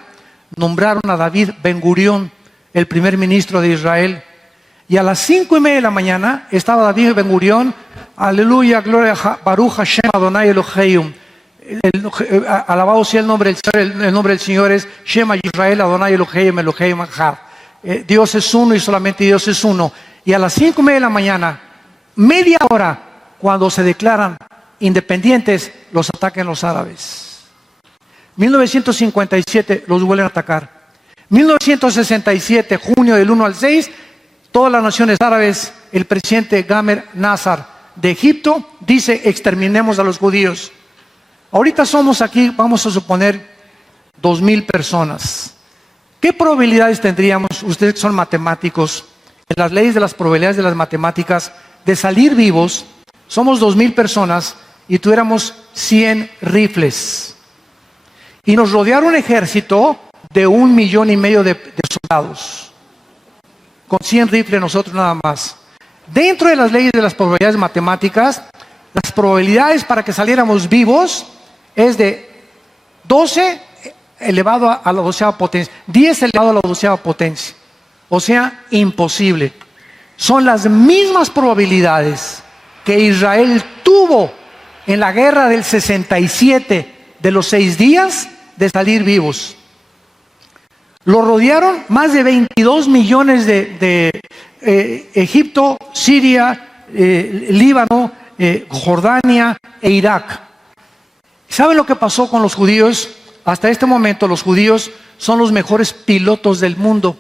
nombraron a David Ben Gurión el primer ministro de Israel. Y a las 5:30 de la mañana estaba David Ben Gurión, aleluya, gloria, Baruch Hashem Adonai Eloheinu. Alabado sea el nombre del Señor. El nombre del Señor es Shema Israel Adonai Eloheinu Eloheinu Echad. Dios es uno y solamente Dios es uno. Y a las 5:30 de la mañana, media hora, cuando se declaran independientes, los atacan los árabes. 1957 los vuelven a atacar. 1967, junio del 1 al 6, todas las naciones árabes, el presidente Gamer Nasser de Egipto dice: exterminemos a los judíos. Ahorita somos aquí, vamos a suponer, 2000 personas. ¿Qué probabilidades tendríamos, ustedes que son matemáticos, en las leyes de las probabilidades de las matemáticas, de salir vivos? Somos 2000 personas y tuviéramos 100 rifles. Y nos rodeara un ejército de 1,5 millones de soldados. Con 100 rifles nosotros nada más. Dentro de las leyes de las probabilidades matemáticas, las probabilidades para que saliéramos vivos es de 12 elevado a la 12ª potencia, 10 elevado a la 12ª potencia. O sea, imposible. Son las mismas probabilidades que Israel tuvo en la guerra del 67, de los 6 días, de salir vivos. Lo rodearon más de 22 millones de Egipto, Siria, Líbano, Jordania e Irak. ¿Saben lo que pasó con los judíos? Hasta este momento los judíos son los mejores pilotos del mundo.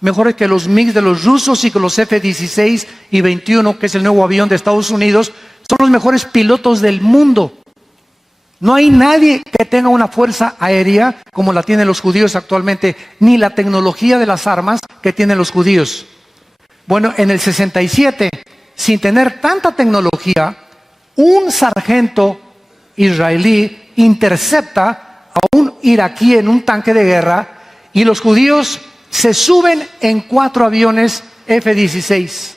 Mejores que los MiG de los rusos y que los F-16 y 21, que es el nuevo avión de Estados Unidos. Son los mejores pilotos del mundo. No hay nadie que tenga una fuerza aérea como la tienen los judíos actualmente, ni la tecnología de las armas que tienen los judíos. Bueno, en el 67, sin tener tanta tecnología, un sargento israelí intercepta a un iraquí en un tanque de guerra y los judíos se suben en 4 aviones F-16.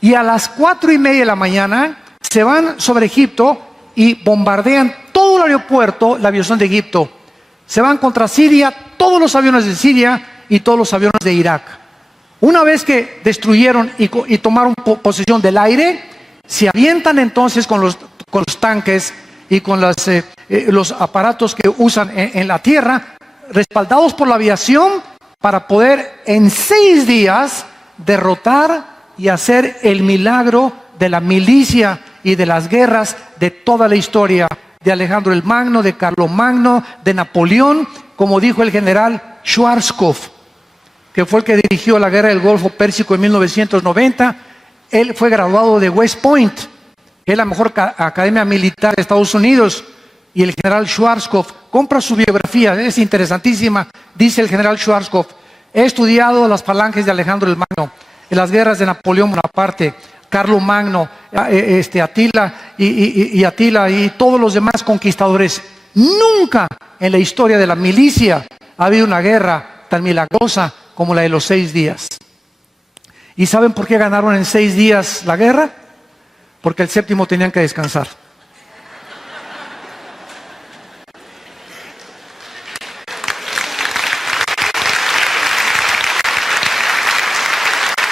Y a las 4:30 de la mañana se van sobre Egipto y bombardean todo el aeropuerto, la aviación de Egipto. Se van contra Siria, todos los aviones de Siria y todos los aviones de Irak. Una vez que destruyeron y tomaron posesión del aire, se avientan entonces con los tanques y con los aparatos que usan en la tierra, respaldados por la aviación, para poder en 6 días derrotar y hacer el milagro de la milicia y de las guerras de toda la historia de Alejandro el Magno, de Carlomagno, de Napoleón, como dijo el general Schwarzkopf, que fue el que dirigió la guerra del Golfo Pérsico en 1990. Él fue graduado de West Point, que es la mejor academia militar de Estados Unidos, y el general Schwarzkopf, compra su biografía, es interesantísima. Dice el general Schwarzkopf: he estudiado las falanges de Alejandro el Magno, en las guerras de Napoleón Bonaparte, Carlomagno, Atila y Atila y todos los demás conquistadores. Nunca en la historia de la milicia ha habido una guerra tan milagrosa como la de los 6 días. ¿Y saben por qué ganaron en 6 días la guerra? Porque el 7º tenían que descansar.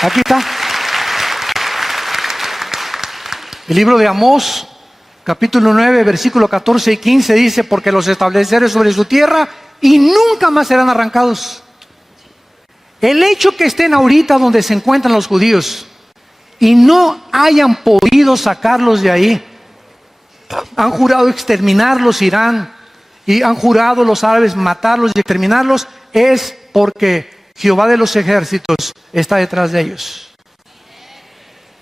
Aquí está. El libro de Amós, capítulo 9, versículo 14 y 15 dice: porque los estableceré sobre su tierra y nunca más serán arrancados. El hecho que estén ahorita donde se encuentran los judíos y no hayan podido sacarlos de ahí, han jurado exterminarlos Irán, y han jurado los árabes matarlos y exterminarlos, es porque Jehová de los ejércitos está detrás de ellos.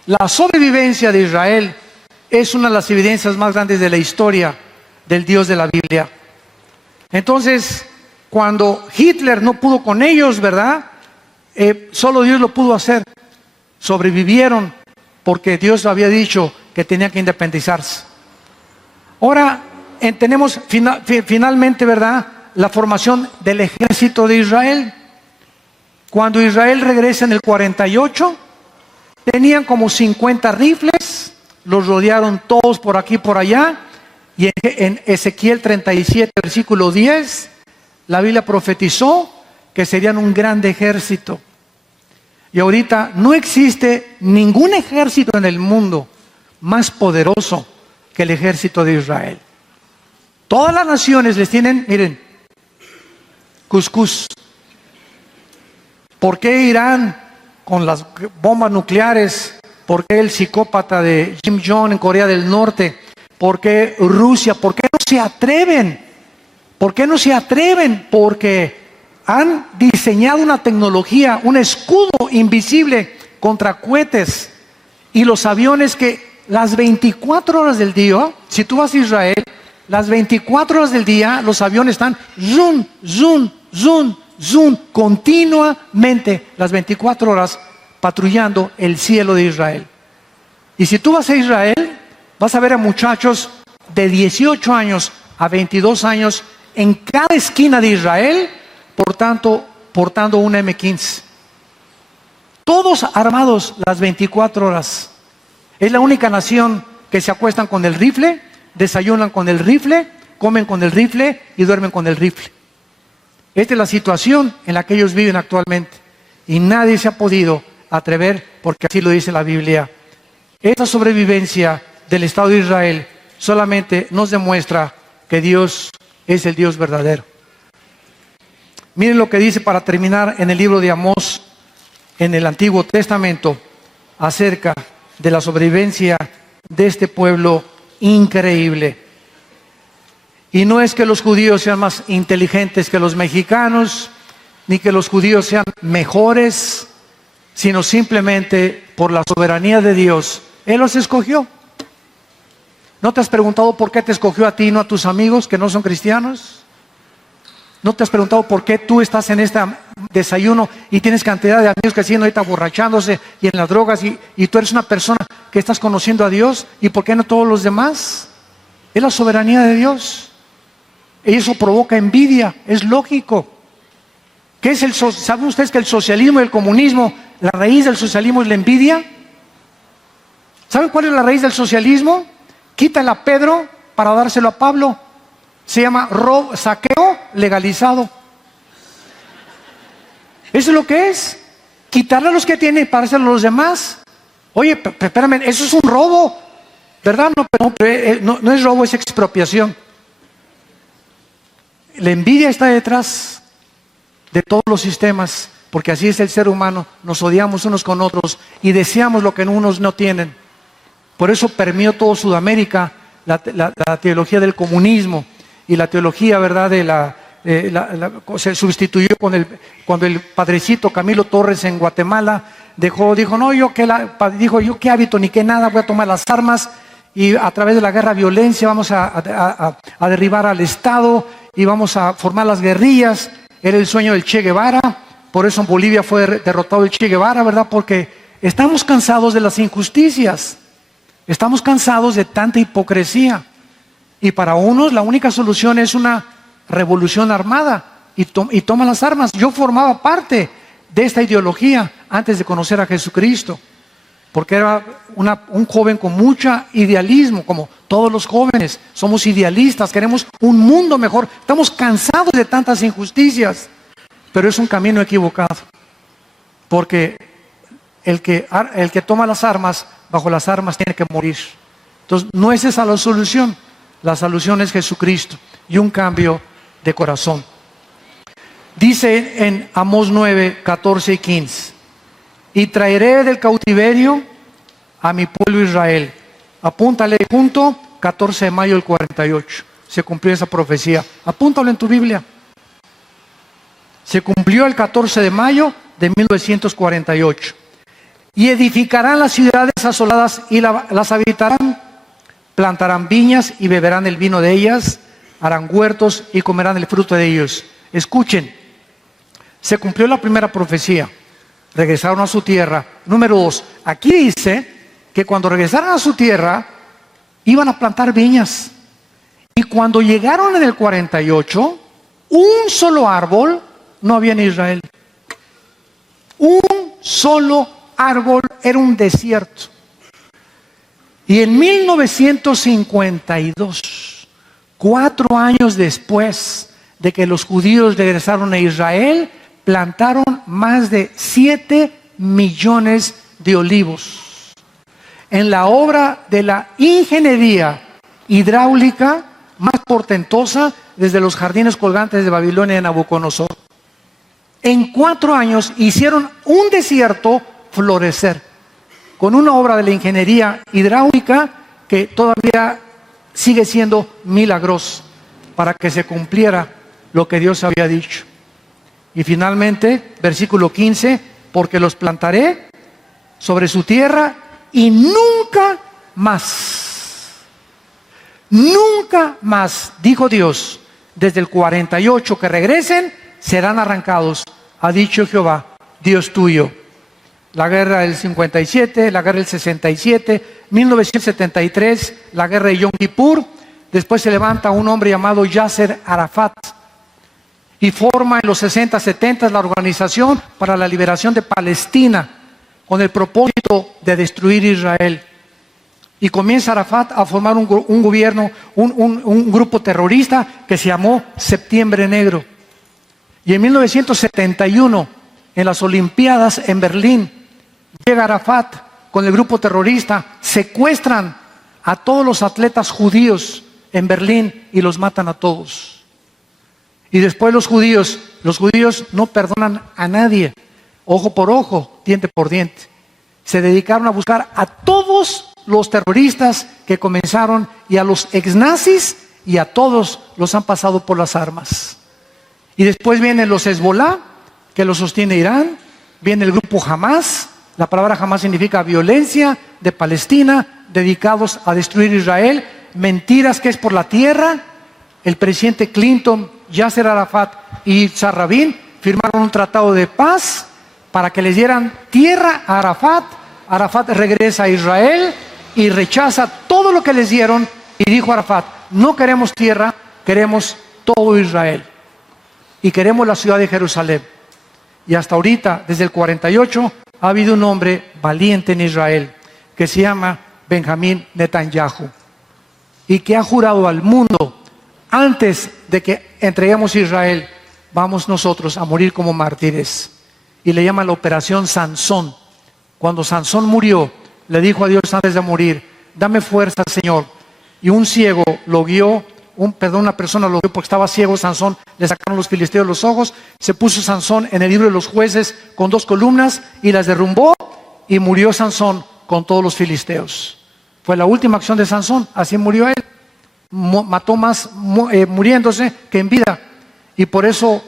La sobrevivencia de Israel es una de las evidencias más grandes de la historia del Dios de la Biblia. Entonces, cuando Hitler no pudo con ellos, ¿verdad? Solo Dios lo pudo hacer. Sobrevivieron porque Dios había dicho que tenían que independizarse. Ahora tenemos finalmente, ¿verdad?, la formación del ejército de Israel. Cuando Israel regresa en el 48, tenían como 50 rifles, los rodearon todos por aquí y por allá, y en Ezequiel 37, versículo 10, la Biblia profetizó que serían un grande ejército. Y ahorita no existe ningún ejército en el mundo más poderoso que el ejército de Israel. Todas las naciones les tienen, miren, cuscús. ¿Por qué Irán con las bombas nucleares? ¿Por qué el psicópata de Kim Jong en Corea del Norte? ¿Por qué Rusia? ¿Por qué no se atreven? ¿Por qué no se atreven? Porque han diseñado una tecnología, un escudo invisible contra cohetes y los aviones que las 24 horas del día, si tú vas a Israel, las 24 horas del día los aviones están zoom, zoom, zoom, zoom, continuamente las 24 horas patrullando el cielo de Israel. Y si tú vas a Israel, vas a ver a muchachos de 18 años a 22 años en cada esquina de Israel, portando una M15. Todos armados las 24 horas. Es la única nación que se acuestan con el rifle, desayunan con el rifle, comen con el rifle y duermen con el rifle. Esta es la situación en la que ellos viven actualmente. Y nadie se ha podido atrever, porque así lo dice la Biblia. Esta sobrevivencia del Estado de Israel solamente nos demuestra que Dios es el Dios verdadero. Miren lo que dice para terminar en el libro de Amós, en el Antiguo Testamento, acerca de la sobrevivencia de este pueblo increíble. Y no es que los judíos sean más inteligentes que los mexicanos, ni que los judíos sean mejores, sino simplemente por la soberanía de Dios. Él los escogió. ¿No te has preguntado por qué te escogió a ti y no a tus amigos que no son cristianos? ¿No te has preguntado por qué tú estás en este desayuno y tienes cantidad de amigos que siguen ahorita borrachándose y en las drogas y tú eres una persona que estás conociendo a Dios? ¿Y por qué no todos los demás? Es la soberanía de Dios. Y eso provoca envidia, es lógico. ¿Qué es ¿Saben ustedes que el socialismo y el comunismo, la raíz del socialismo es la envidia? ¿Saben cuál es la raíz del socialismo? Quítale a Pedro para dárselo a Pablo. Se llama saqueo legalizado. Eso es lo que es. Quitarle a los que tienen para dárselo a los demás. Oye, espérame, eso es un robo, ¿verdad? No es robo, es expropiación. La envidia está detrás de todos los sistemas, porque así es el ser humano. Nos odiamos unos con otros y deseamos lo que unos no tienen. Por eso permeó todo Sudamérica la teología del comunismo y la teología, ¿verdad?, se sustituyó cuando el padrecito Camilo Torres en Guatemala dijo, no, yo qué hábito ni qué nada, voy a tomar las armas y a través de la guerra violencia vamos a derribar al Estado y vamos a formar las guerrillas. Era el sueño del Che Guevara, por eso en Bolivia fue derrotado el Che Guevara, ¿verdad? Porque estamos cansados de las injusticias, estamos cansados de tanta hipocresía. Y para unos la única solución es una revolución armada y toman las armas. Yo formaba parte de esta ideología antes de conocer a Jesucristo, porque era un joven con mucho idealismo, como todos los jóvenes. Somos idealistas, queremos un mundo mejor. Estamos cansados de tantas injusticias, pero es un camino equivocado, porque el que toma las armas, bajo las armas tiene que morir. Entonces no es esa la solución. La solución es Jesucristo y un cambio de corazón. Dice en Amós 9, 14 y 15: y traeré del cautiverio a mi pueblo Israel. Apúntale junto, 14 de mayo del 48. Se cumplió esa profecía. Apúntalo en tu Biblia. Se cumplió el 14 de mayo de 1948. Y edificarán las ciudades asoladas y las habitarán. Plantarán viñas y beberán el vino de ellas, harán huertos y comerán el fruto de ellos. Escuchen, se cumplió la primera profecía, regresaron a su tierra. Número 2, aquí dice que cuando regresaron a su tierra, iban a plantar viñas. Y cuando llegaron en el 48, un solo árbol no había en Israel. Un solo árbol, era un desierto. Y en 1952, 4 años después de que los judíos regresaron a Israel, plantaron más de 7 millones de olivos. En la obra de la ingeniería hidráulica más portentosa desde los jardines colgantes de Babilonia de Nabucodonosor. En 4 años hicieron un desierto florecer, con una obra de la ingeniería hidráulica que todavía sigue siendo milagrosa para que se cumpliera lo que Dios había dicho. Y finalmente, versículo 15, porque los plantaré sobre su tierra y nunca más, dijo Dios, desde el 48 que regresen, serán arrancados, ha dicho Jehová, Dios tuyo. La guerra del 57, la guerra del 67, 1973, la guerra de Yom Kippur. Después se levanta un hombre llamado Yasser Arafat y forma en los 60, 70 la Organización para la Liberación de Palestina con el propósito de destruir Israel. Y comienza Arafat a formar un gobierno, un grupo terrorista que se llamó Septiembre Negro. Y en 1971, en las Olimpiadas en Berlín, llega Arafat con el grupo terrorista, secuestran a todos los atletas judíos en Berlín y los matan a todos. Y después los judíos no perdonan a nadie, ojo por ojo, diente por diente. Se dedicaron a buscar a todos los terroristas que comenzaron y a los exnazis, y a todos los han pasado por las armas. Y después vienen los Hezbolá, que los sostiene Irán, viene el grupo Hamas. La palabra Hamas significa violencia de Palestina, dedicados a destruir Israel. Mentiras que es por la tierra. El presidente Clinton, Yasser Arafat y Yitzhak Rabin firmaron un tratado de paz para que les dieran tierra a Arafat. Arafat regresa a Israel y rechaza todo lo que les dieron y dijo Arafat, no queremos tierra, queremos todo Israel y queremos la ciudad de Jerusalén. Y hasta ahorita, desde el 48, ha habido un hombre valiente en Israel que se llama Benjamín Netanyahu. y que ha jurado al mundo, antes de que entreguemos a Israel, vamos nosotros a morir como mártires. Y le llaman la operación Sansón. Cuando Sansón murió, le dijo a Dios antes de morir: dame fuerza, Señor. Y un ciego lo guió, una persona lo guió porque estaba ciego Sansón, le sacaron los filisteos los ojos, se puso Sansón en el libro de los jueces con 2 columnas y las derrumbó, y murió Sansón con todos los filisteos. Fue la última acción de Sansón, así murió él. Mató más muriéndose que en vida. Y por eso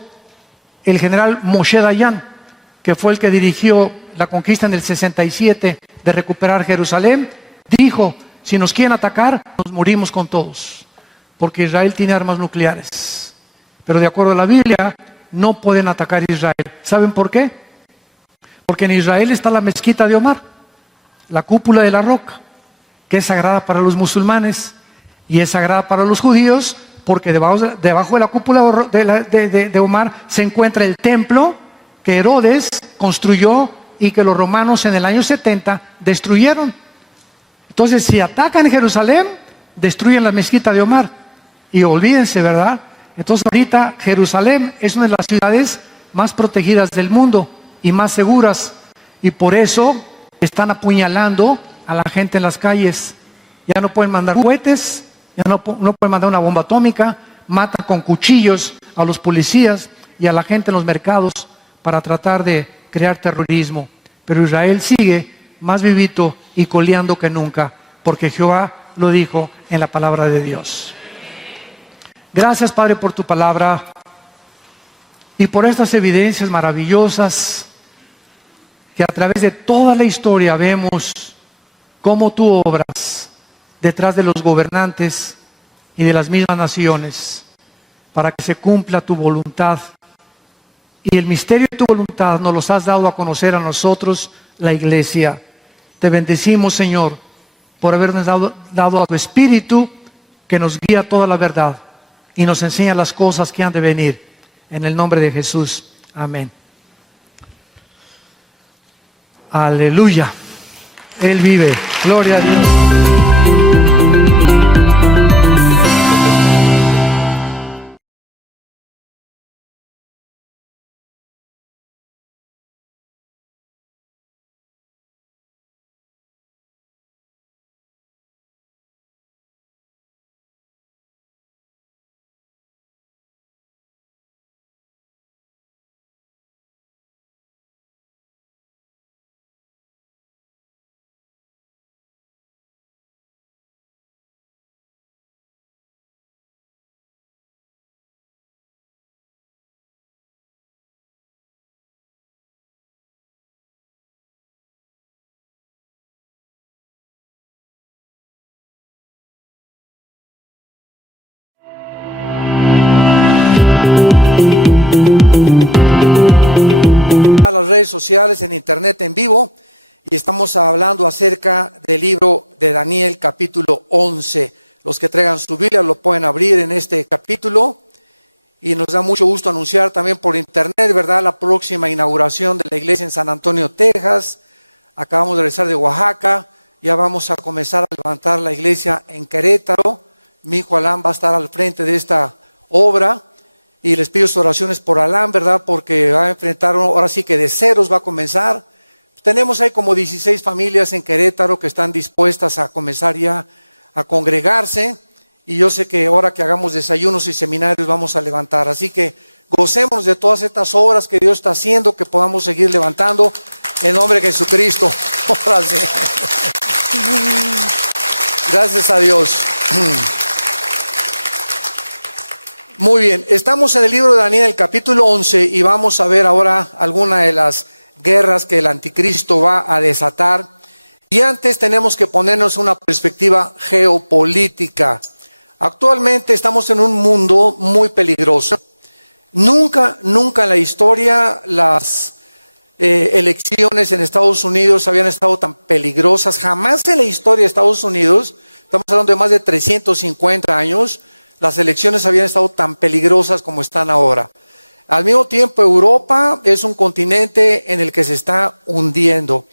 el general Moshe Dayan, que fue el que dirigió la conquista en el 67 de recuperar Jerusalén, dijo: si nos quieren atacar, nos morimos con todos, porque Israel tiene armas nucleares. Pero de acuerdo a la Biblia, no pueden atacar a Israel. ¿Saben por qué? Porque en Israel está la mezquita de Omar, la cúpula de la roca, que es sagrada para los musulmanes y es sagrada para los judíos, porque debajo de la cúpula de Omar se encuentra el templo que Herodes construyó y que los romanos en el año 70 destruyeron. Entonces, si atacan Jerusalén, destruyen la mezquita de Omar. Y olvídense, ¿verdad? Entonces ahorita Jerusalén es una de las ciudades más protegidas del mundo y más seguras. Y por eso están apuñalando a la gente en las calles. Ya no pueden mandar cohetes, ya no pueden mandar una bomba atómica. Matan con cuchillos a los policías y a la gente en los mercados para tratar de crear terrorismo. Pero Israel sigue más vivito y coleando que nunca, porque Jehová lo dijo en la palabra de Dios. Gracias, Padre, por tu palabra y por estas evidencias maravillosas que a través de toda la historia vemos cómo tú obras detrás de los gobernantes y de las mismas naciones para que se cumpla tu voluntad. Y el misterio de tu voluntad nos los has dado a conocer a nosotros, la iglesia. Te bendecimos, Señor, por habernos dado a tu Espíritu, que nos guía a toda la verdad y nos enseña las cosas que han de venir. En el nombre de Jesús. Amén. Aleluya. Él vive. Gloria a Dios. A las redes sociales, en internet, en vivo, y estamos hablando acerca del libro de Daniel, capítulo 11. Los que traigan su Biblia lo pueden abrir en este capítulo, y nos da mucho gusto anunciar también por internet, ¿verdad?, la próxima inauguración de la iglesia en San Antonio, Texas. Acabamos de regresar de Oaxaca, ya vamos a comenzar a levantar la iglesia en Querétaro. Mi hijo Alan va a estar al frente de esta obra. Y les pido sus oraciones por Alan, ¿verdad? Porque va a enfrentar, ahora sí que de ceros va a comenzar. Tenemos ahí como 16 familias en Querétaro que están dispuestas a comenzar ya a congregarse. Y yo sé que ahora que hagamos desayunos y seminarios vamos a levantar. Así que gocémonos de todas estas obras que Dios está haciendo, que podamos seguir levantando en nombre de Jesucristo. Ahora sí. Gracias a Dios. Muy bien, estamos en el libro de Daniel, el capítulo 11, y vamos a ver ahora alguna de las guerras que el anticristo va a desatar. Y antes tenemos que ponernos una perspectiva geopolítica. Actualmente estamos en un mundo muy peligroso. Nunca en la historia las elecciones en Estados Unidos habían estado tan peligrosas. Jamás en la historia de Estados Unidos, estamos hablando de más de 350 años, las elecciones habían estado tan peligrosas como están ahora. Al mismo tiempo, Europa es un continente en el que se está hundiendo.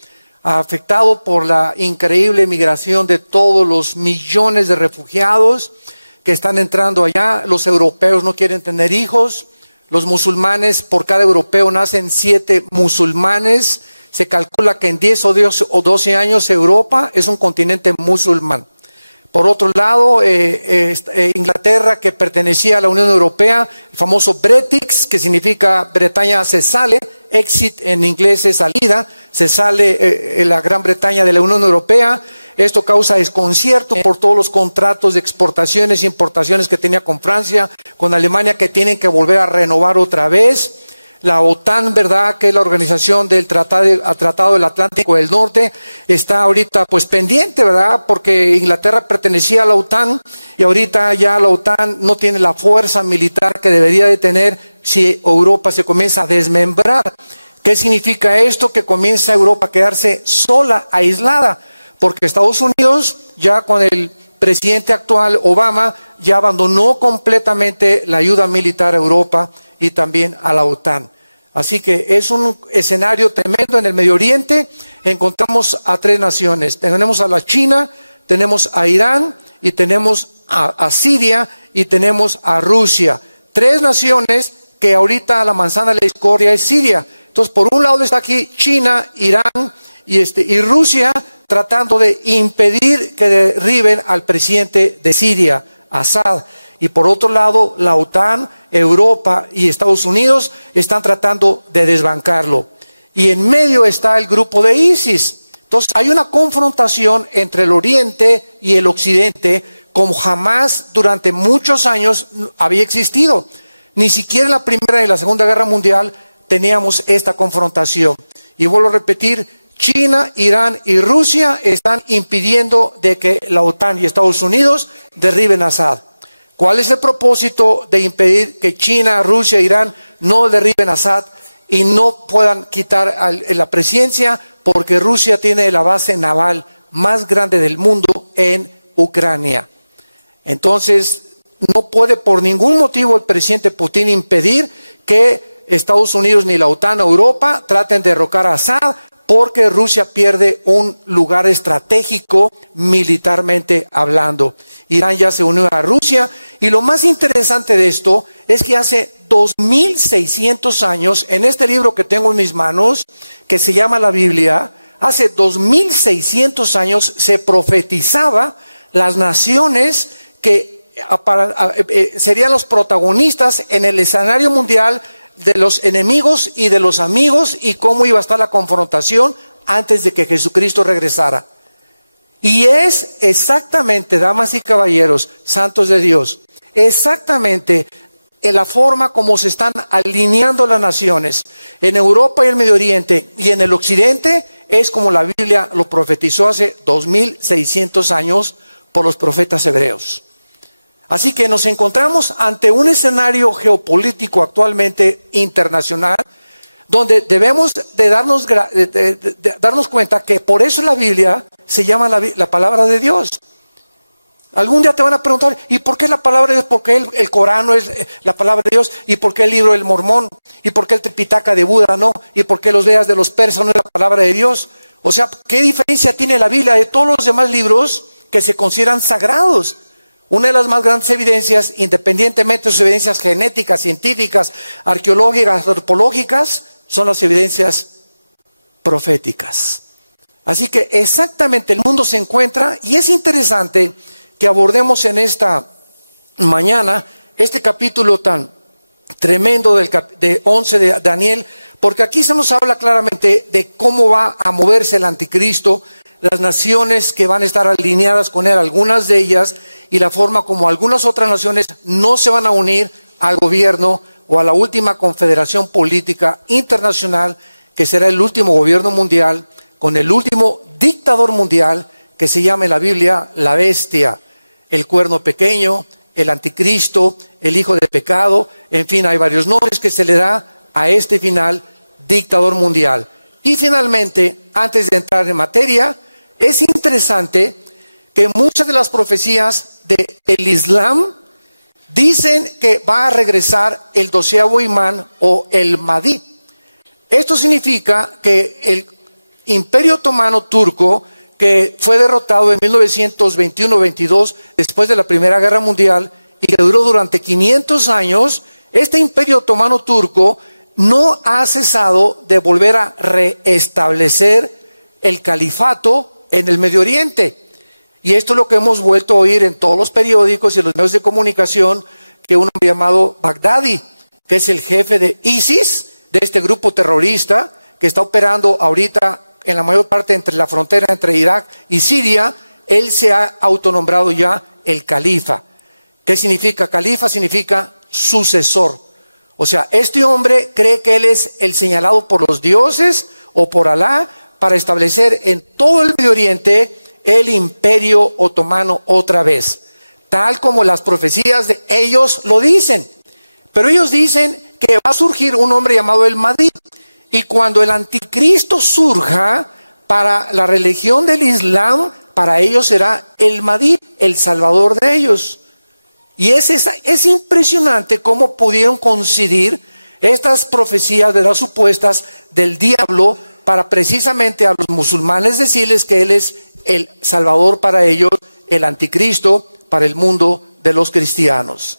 afectado por la increíble migración de todos los millones de refugiados que están entrando allá. Los europeos no quieren tener hijos. Los musulmanes, por cada europeo nacen 7 musulmanes. Se calcula que en 10 o 12 años Europa es un continente musulmán. Por otro lado, Inglaterra, que pertenecía a la Unión Europea, el famoso Brexit, que significa Bretaña se sale, exit en inglés es salida, se sale la Gran Bretaña de la Unión Europea. Esto causa desconcierto por todos los contratos de exportaciones e importaciones que tenía con Francia, con Alemania, que tienen que volver a renovar otra vez. La OTAN, ¿verdad?, que es la organización del Tratado del Atlántico del Norte, está ahorita pues pendiente, ¿verdad?, porque Inglaterra pertenecía a la OTAN y ahorita ya la OTAN no tiene la fuerza militar que debería de tener si Europa se comienza a desmembrar. ¿Qué significa esto? Que comienza Europa a quedarse sola, aislada, porque Estados Unidos, ya con el presidente actual, Obama, ya abandonó completamente la ayuda militar a Europa y también a la OTAN. Así que es un escenario tremendo en el Medio Oriente. Encontramos a 3 naciones. Tenemos a la China, tenemos a Irán y tenemos a Siria y tenemos a Rusia. 3 naciones que ahorita la manzana de la discordia es Siria. Entonces, por un lado está aquí China, Irán y Rusia, tratando de impedir que derriben al presidente de Siria, Assad. Y por otro lado, la OTAN, Europa y Estados Unidos están tratando de desbancarlo. Y en medio está el grupo de ISIS. Entonces hay una confrontación entre el Oriente y el Occidente como jamás durante muchos años había existido. Ni siquiera en la Primera y la Segunda Guerra Mundial teníamos esta confrontación. Y vuelvo a repetir, China, Irán y Rusia están impidiendo de que la OTAN y Estados Unidos derriben a Assad. ¿Cuál es el propósito de impedir que China, Rusia e Irán no derriben a Assad y no puedan quitar la presidencia? Porque Rusia tiene la base naval más grande del mundo en Ucrania. Entonces, no puede por ningún motivo el presidente Putin impedir que Estados Unidos ni la OTAN o Europa traten de derrocar a Assad, porque Rusia pierde un lugar estratégico militarmente hablando. Irán ya se unió a Rusia y lo más interesante de esto es que hace 2600 años, en este libro que tengo en mis manos, que se llama la Biblia, hace 2600 años se profetizaba las naciones que serían los protagonistas en el escenario mundial de los enemigos y de los amigos y cómo iba a estar la confrontación antes de que Jesucristo regresara. Y es exactamente, damas y caballeros, santos de Dios, exactamente en la forma como se están alineando las naciones en Europa y el Medio Oriente y en el Occidente, es como la Biblia lo profetizó hace 2600 años por los profetas hebreos. Así que nos encontramos ante un escenario geopolítico actualmente internacional, donde debemos de darnos cuenta que por eso la Biblia se llama la palabra de Dios. Algún día te van a preguntar, ¿y por qué la palabra de Dios? ¿Por qué el Corán no es la palabra de Dios? ¿Y por qué el libro del Mormón? ¿Y por qué el Tripitaka de Buda no? ¿Y por qué los Vedas de los persas no es la palabra de Dios? O sea, ¿qué diferencia tiene la Biblia de todos los demás libros que se consideran sagrados? Una de las más grandes evidencias, independientemente de sus evidencias genéticas, científicas, arqueológicas, antropológicas, son las evidencias proféticas. Así que exactamente el mundo se encuentra, y es interesante que abordemos en esta mañana este capítulo tan tremendo de 11 de Daniel, porque aquí se nos habla claramente de cómo va a moverse el anticristo, las naciones que van a estar alineadas con él, algunas de ellas, y la forma como algunas otras naciones no se van a unir al gobierno o a la última confederación política internacional, que será el último gobierno mundial, con el último dictador mundial, que se llama en la Biblia la bestia, el cuerno pequeño, el anticristo, el hijo del pecado, en fin, hay varios nombres que se le da a este final dictador mundial. Y finalmente, antes de entrar en materia, es interesante que muchas de las profecías del Islam dicen que va a regresar el 12º imán o el Mahdi. Esto significa que Imperio Otomano Turco, que fue derrotado en 1921-22 después de la Primera Guerra Mundial y que duró durante 500 años, este Imperio Otomano Turco no ha cesado de volver a reestablecer el califato en el Medio Oriente. Y esto es lo que hemos vuelto a oír en todos los periódicos y en los medios de comunicación, que un hombre llamado Baghdadi, que es el jefe de ISIS, de este grupo terrorista, que está operando ahorita en la mayor parte entre la frontera entre Irak y Siria, él se ha autonombrado ya el califa. ¿Qué significa califa? Significa sucesor. O sea, este hombre cree que él es el señalado por los dioses o por Alá para establecer en todo el Medio Oriente el Imperio Otomano otra vez, tal como las profecías de ellos lo dicen. Pero ellos dicen que va a surgir un hombre llamado el Mahdi, y cuando el anticristo surja para la religión del Islam, para ellos será el Mahdi, el salvador de ellos. Y es impresionante cómo pudieron coincidir estas profecías de las supuestas del diablo para precisamente a los musulmanes decirles que él es el salvador para ellos, el anticristo para el mundo de los cristianos.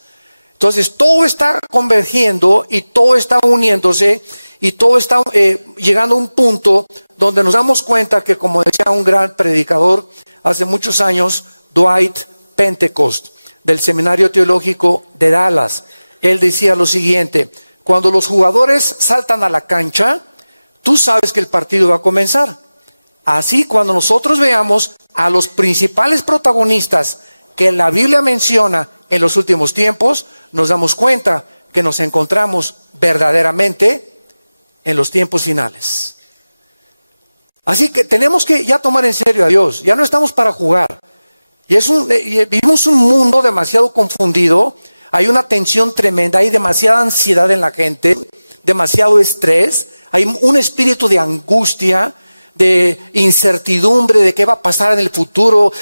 Entonces todo está convergiendo y todo está uniéndose y todo está llegando a un punto donde nos damos cuenta que, como decía un gran predicador hace muchos años, Dwight Pentecost, del Seminario Teológico de Dallas, él decía lo siguiente: cuando los jugadores saltan a la cancha, tú sabes que el partido va a comenzar. Así, cuando nosotros veamos a los principales protagonistas que la Biblia menciona en los últimos tiempos, nos damos cuenta que nos encontramos verdaderamente en los tiempos finales. Así que tenemos que ya tomar en serio a Dios. Ya no estamos para jugar. Vivimos un mundo demasiado confundido. Hay una tensión tremenda, hay demasiada ansiedad en la gente, demasiado estrés, hay un espíritu de angustia, de incertidumbre de qué va a pasar en el futuro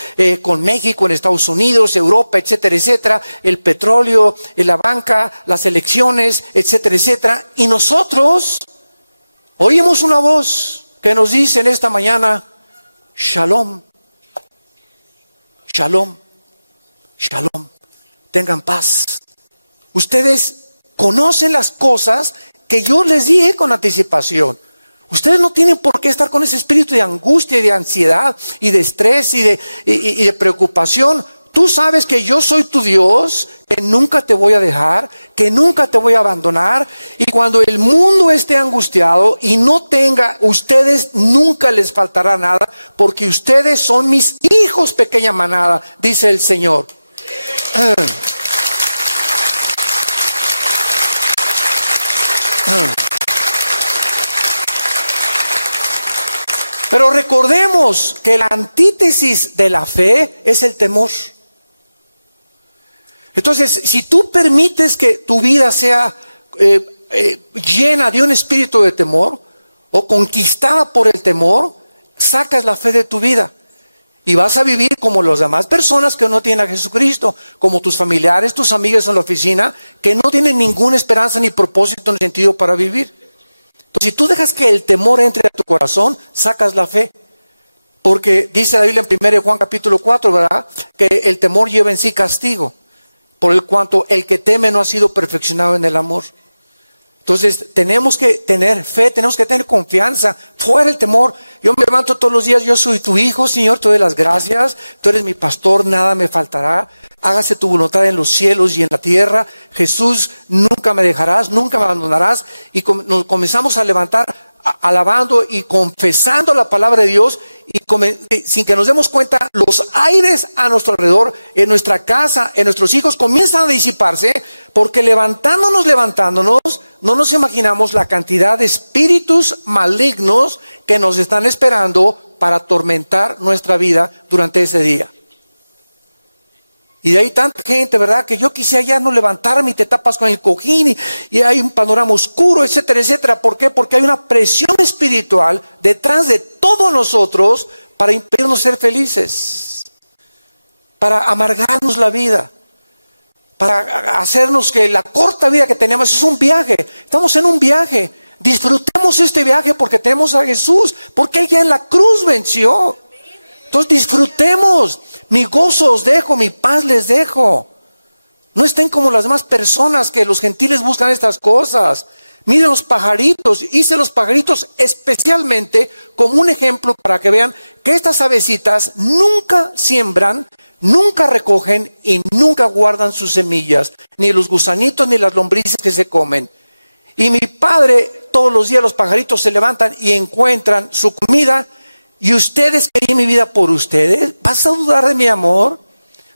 con México, en Estados Unidos, Europa, etcétera, etcétera, el petróleo, la banca, las elecciones, etcétera, etcétera. Y nosotros oímos una voz que nos dice en esta mañana: Shalom, Shalom, Shalom, tengan paz. Ustedes conocen las cosas que yo les dije con anticipación. Ustedes no tienen por qué estar con ese espíritu de angustia y de ansiedad y de estrés y de preocupación. Tú sabes que yo soy tu Dios, que nunca te voy a dejar, que nunca te voy a abandonar. Y cuando el mundo esté angustiado y no tenga, ustedes nunca les faltará nada, porque ustedes son mis hijos, pequeña manada, dice el Señor. Pero recordemos que la antítesis de la fe es el temor. Entonces, si tú permites que tu vida sea llena de un espíritu de temor o conquistada por el temor, sacas la fe de tu vida y vas a vivir como las demás personas que no tienen a Jesucristo, como tus familiares, tus amigos en la oficina, que no tienen ninguna esperanza ni propósito ni sentido para vivir. Entonces, si tú dejas que el temor entre a tu corazón, sacas la fe. Porque dice la Biblia en 1 Juan capítulo 4, ¿verdad?, que el temor lleva en sí castigo, por el cuanto el que teme no ha sido perfeccionado en el amor. Entonces tenemos que tener fe, tenemos que tener confianza, fuera el temor. Yo me levanto todos los días: yo soy tu hijo, Señor, te doy las gracias, tú eres mi pastor, nada me faltará. Hágase tu voluntad en los cielos y en la tierra. Jesús, nunca me dejarás, nunca me abandonarás. Y nos comenzamos a levantar alabando y confesando la palabra de Dios, y sin que nos demos cuenta, los aires a nuestro alrededor, en nuestra casa, en nuestros hijos, comienzan a disiparse, porque levantándonos, no nos imaginamos la cantidad de espíritus malignos que nos están esperando para atormentar nuestra vida durante ese día. Y de ahí tanta gente, ¿verdad?, que yo quisiera ya no levantarme y te tapas con el cojín y hay un panorama oscuro, etcétera, etcétera. ¿Por qué? Porque hay una presión espiritual detrás de todos nosotros para impedirnos ser felices, para amargarnos la vida, para hacernos que la corta vida que tenemos es un viaje. Estamos en un viaje Disfrutemos este viaje porque tenemos a Jesús, porque Él ya en la cruz venció. Entonces disfrutemos. Mi gozo os dejo, mi paz les dejo. No estén como las demás personas que los gentiles buscan estas cosas. Miren los pajaritos. Hice los pajaritos especialmente como un ejemplo para que vean que estas avecitas nunca siembran, nunca recogen y nunca guardan sus semillas. Ni los gusanitos ni las lombrices que se comen. Y mi Padre, todos los días los pajaritos se levantan y encuentran su comida. ¿Y ustedes que di mi vida por ustedes? ¿Vas a dudar de mi amor?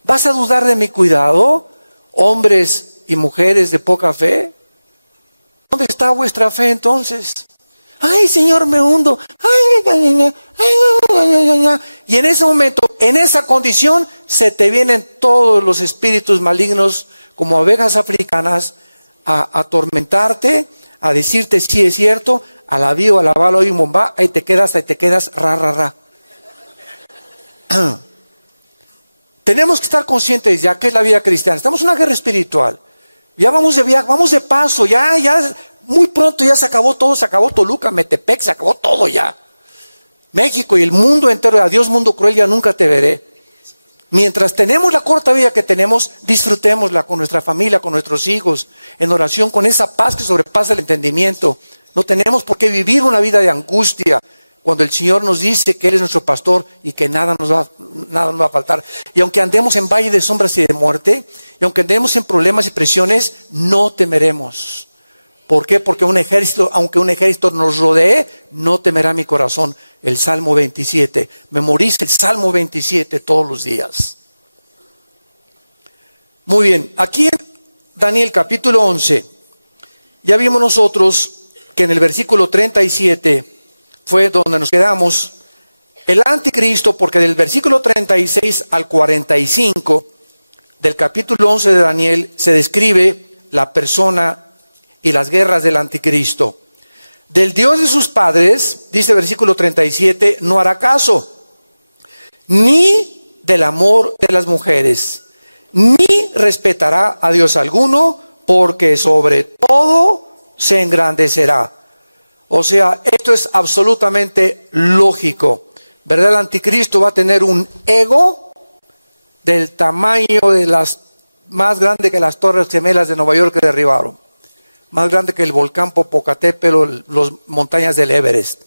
¿Vas a dudar de mi cuidado? Hombres y mujeres de poca fe. ¿Dónde está vuestra fe entonces? Ay, Señor, me hundo. Y en ese momento, en esa condición, se te vienen todos los espíritus malignos como abejas africanas a atormentarte, a decirte si es cierto, a la bio, a la bala, y bomba, ahí te quedas, ra. Tenemos que estar conscientes ya que es la vida cristiana. Estamos en una guerra espiritual. Ya vamos de viaje, vamos de paso, ya, muy pronto ya se acabó todo, se acabó Toluca, Metepec, se acabó todo ya. México y el mundo entero, adiós mundo cruel, ya nunca te veré. Mientras tenemos la corta vida que tenemos, disfrutémosla con nuestra familia, con nuestros hijos, en oración, con esa paz que sobrepasa el entendimiento. No tenemos por qué vivir una vida de angustia cuando el Señor nos dice que Él es nuestro pastor y que nada nos va a faltar. Y aunque andemos en valle de sombras y de muerte, y aunque andemos en problemas y presiones, no temeremos. ¿Por qué? Porque aunque un ejército nos rodee, no temerá mi corazón. El Salmo 27. Memoriza el Salmo 27 todos los días. Muy bien, aquí en Daniel capítulo 11, ya vimos nosotros que en el versículo 37 fue donde nos quedamos. El anticristo, porque del versículo 36 al 45 del capítulo 11 de Daniel se describe la persona y las guerras del anticristo. Del Dios de sus padres, dice el versículo 37, no hará caso, ni del amor de las mujeres, ni respetará a Dios alguno, porque sobre todo se engrandecerá. O sea, esto es absolutamente lógico, ¿verdad? El anticristo va a tener un ego del tamaño de más grande que las Torres Gemelas de Nueva York que derribaron. Más grande que el volcán Popocatépetl o las montañas del Everest.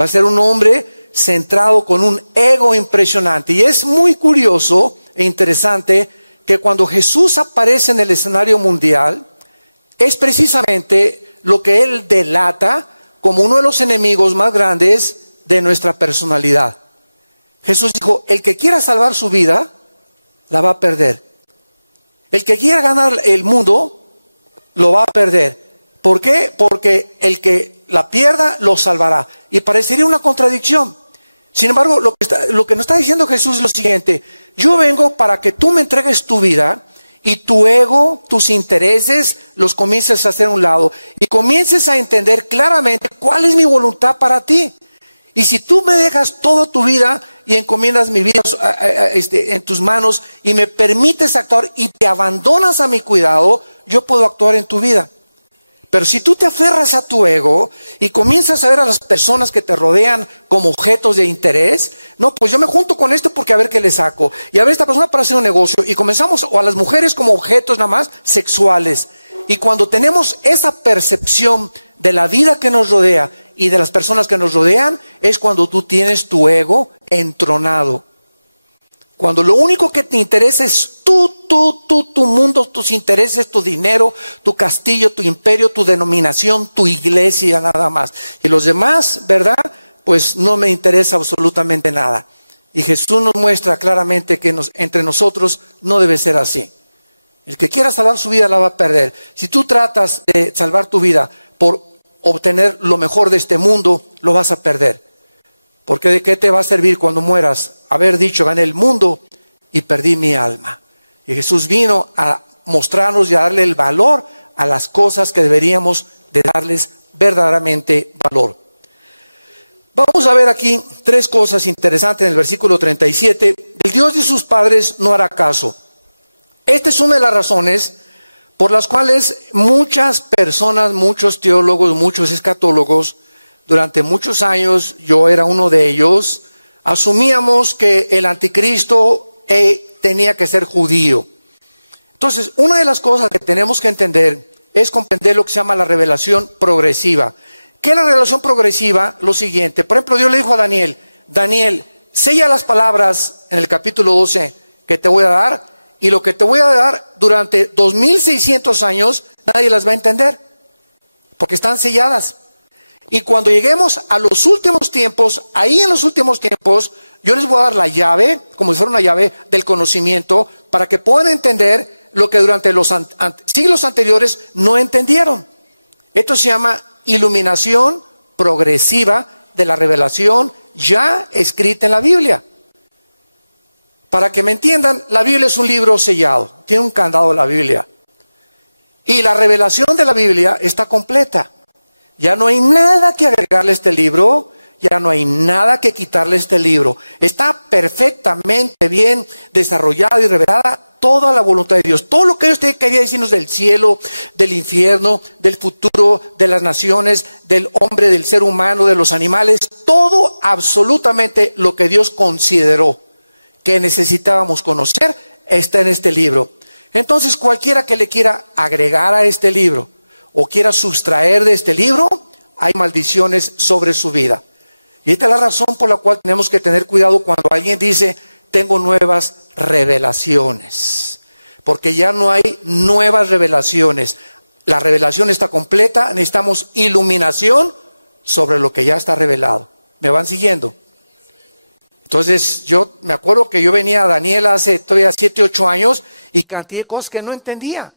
Va a ser un hombre centrado con un ego impresionante. Y es muy curioso e interesante que cuando Jesús aparece en el escenario mundial, es precisamente lo que Él delata como uno de los enemigos más grandes de nuestra personalidad. Jesús dijo, el que quiera salvar su vida, la va a perder. El que quiera ganar el mundo, lo va a perder. ¿Por qué? Porque el que la pierda, lo salvará. Y parecería una contradicción. Sin embargo, lo que nos está diciendo Jesús es lo siguiente. Yo vengo para que tú me entregues tu vida y tu ego, tus intereses, los comiences a hacer a un lado. Y comiences a entender claramente cuál es mi voluntad para ti. Y si tú me dejas toda tu vida y encomiendas mi vida en tus manos y me permites actuar y te abandonas a mi cuidado, yo puedo actuar en tu vida. Pero si tú te aferras a tu ego y comienzas a ver a las personas que te rodean como objetos de interés, no, pues yo me junto con esto porque a ver qué le saco. Y a ver esta persona para hacer un negocio. Y comenzamos, o a las mujeres como objetos nada más sexuales. Y cuando tenemos esa percepción de la vida que nos rodea y de las personas que nos rodean, es cuando tú tienes tu ego entronado. Cuando lo único que te interesa es tu mundo, tus intereses, tu dinero, tu castillo, tu imperio, tu denominación, tu iglesia, nada más. Y los demás, ¿verdad? Pues no me interesa absolutamente nada. Y Jesús nos muestra claramente que entre nosotros no debe ser así. El que quiera salvar su vida la va a perder. Si tú tratas de salvar tu vida por obtener lo mejor de este mundo, lo vas a perder. Porque ¿de qué te va a servir cuando mueras haber dicho, gané el mundo y perdí mi alma? Y Jesús vino a mostrarnos y a darle el valor a las cosas que deberíamos de darles verdaderamente valor. Vamos a ver aquí tres cosas interesantes en el versículo 37. El Dios de sus padres no hará caso. Esta es una de las razones por las cuales muchas personas, muchos teólogos, muchos escatólogos, durante muchos años, yo era uno de ellos, asumíamos que el anticristo tenía que ser judío. Entonces, una de las cosas que tenemos que entender es comprender lo que se llama la revelación progresiva. ¿Qué es la revelación progresiva? Lo siguiente, por ejemplo, Dios le dijo a Daniel, Daniel, sella las palabras en el capítulo 12 que te voy a dar, y lo que te voy a dar durante 2600 años, nadie las va a entender, porque están selladas. Y cuando lleguemos a los últimos tiempos, ahí en los últimos tiempos, yo les voy a dar la llave, como si fuera una llave del conocimiento, para que puedan entender lo que durante los siglos anteriores no entendieron. Esto se llama iluminación progresiva de la revelación ya escrita en la Biblia. Para que me entiendan, la Biblia es un libro sellado, tiene un candado la Biblia. Y la revelación de la Biblia está completa. Ya no hay nada que agregarle a este libro, ya no hay nada que quitarle a este libro. Está perfectamente bien desarrollada y revelada toda la voluntad de Dios. Todo lo que Dios quería decirnos del cielo, del infierno, del futuro, de las naciones, del hombre, del ser humano, de los animales, todo absolutamente lo que Dios consideró que necesitábamos conocer está en este libro. Entonces cualquiera que le quiera agregar a este libro o quiera sustraer de este libro, hay maldiciones sobre su vida. Y esta es la razón por la cual tenemos que tener cuidado cuando alguien dice, tengo nuevas revelaciones. Porque ya no hay nuevas revelaciones. La revelación está completa, necesitamos iluminación sobre lo que ya está revelado. ¿Me van siguiendo? Entonces yo me acuerdo que yo venía a Daniel hace todavía 7, 8 años y cantidad de cosas que no entendía.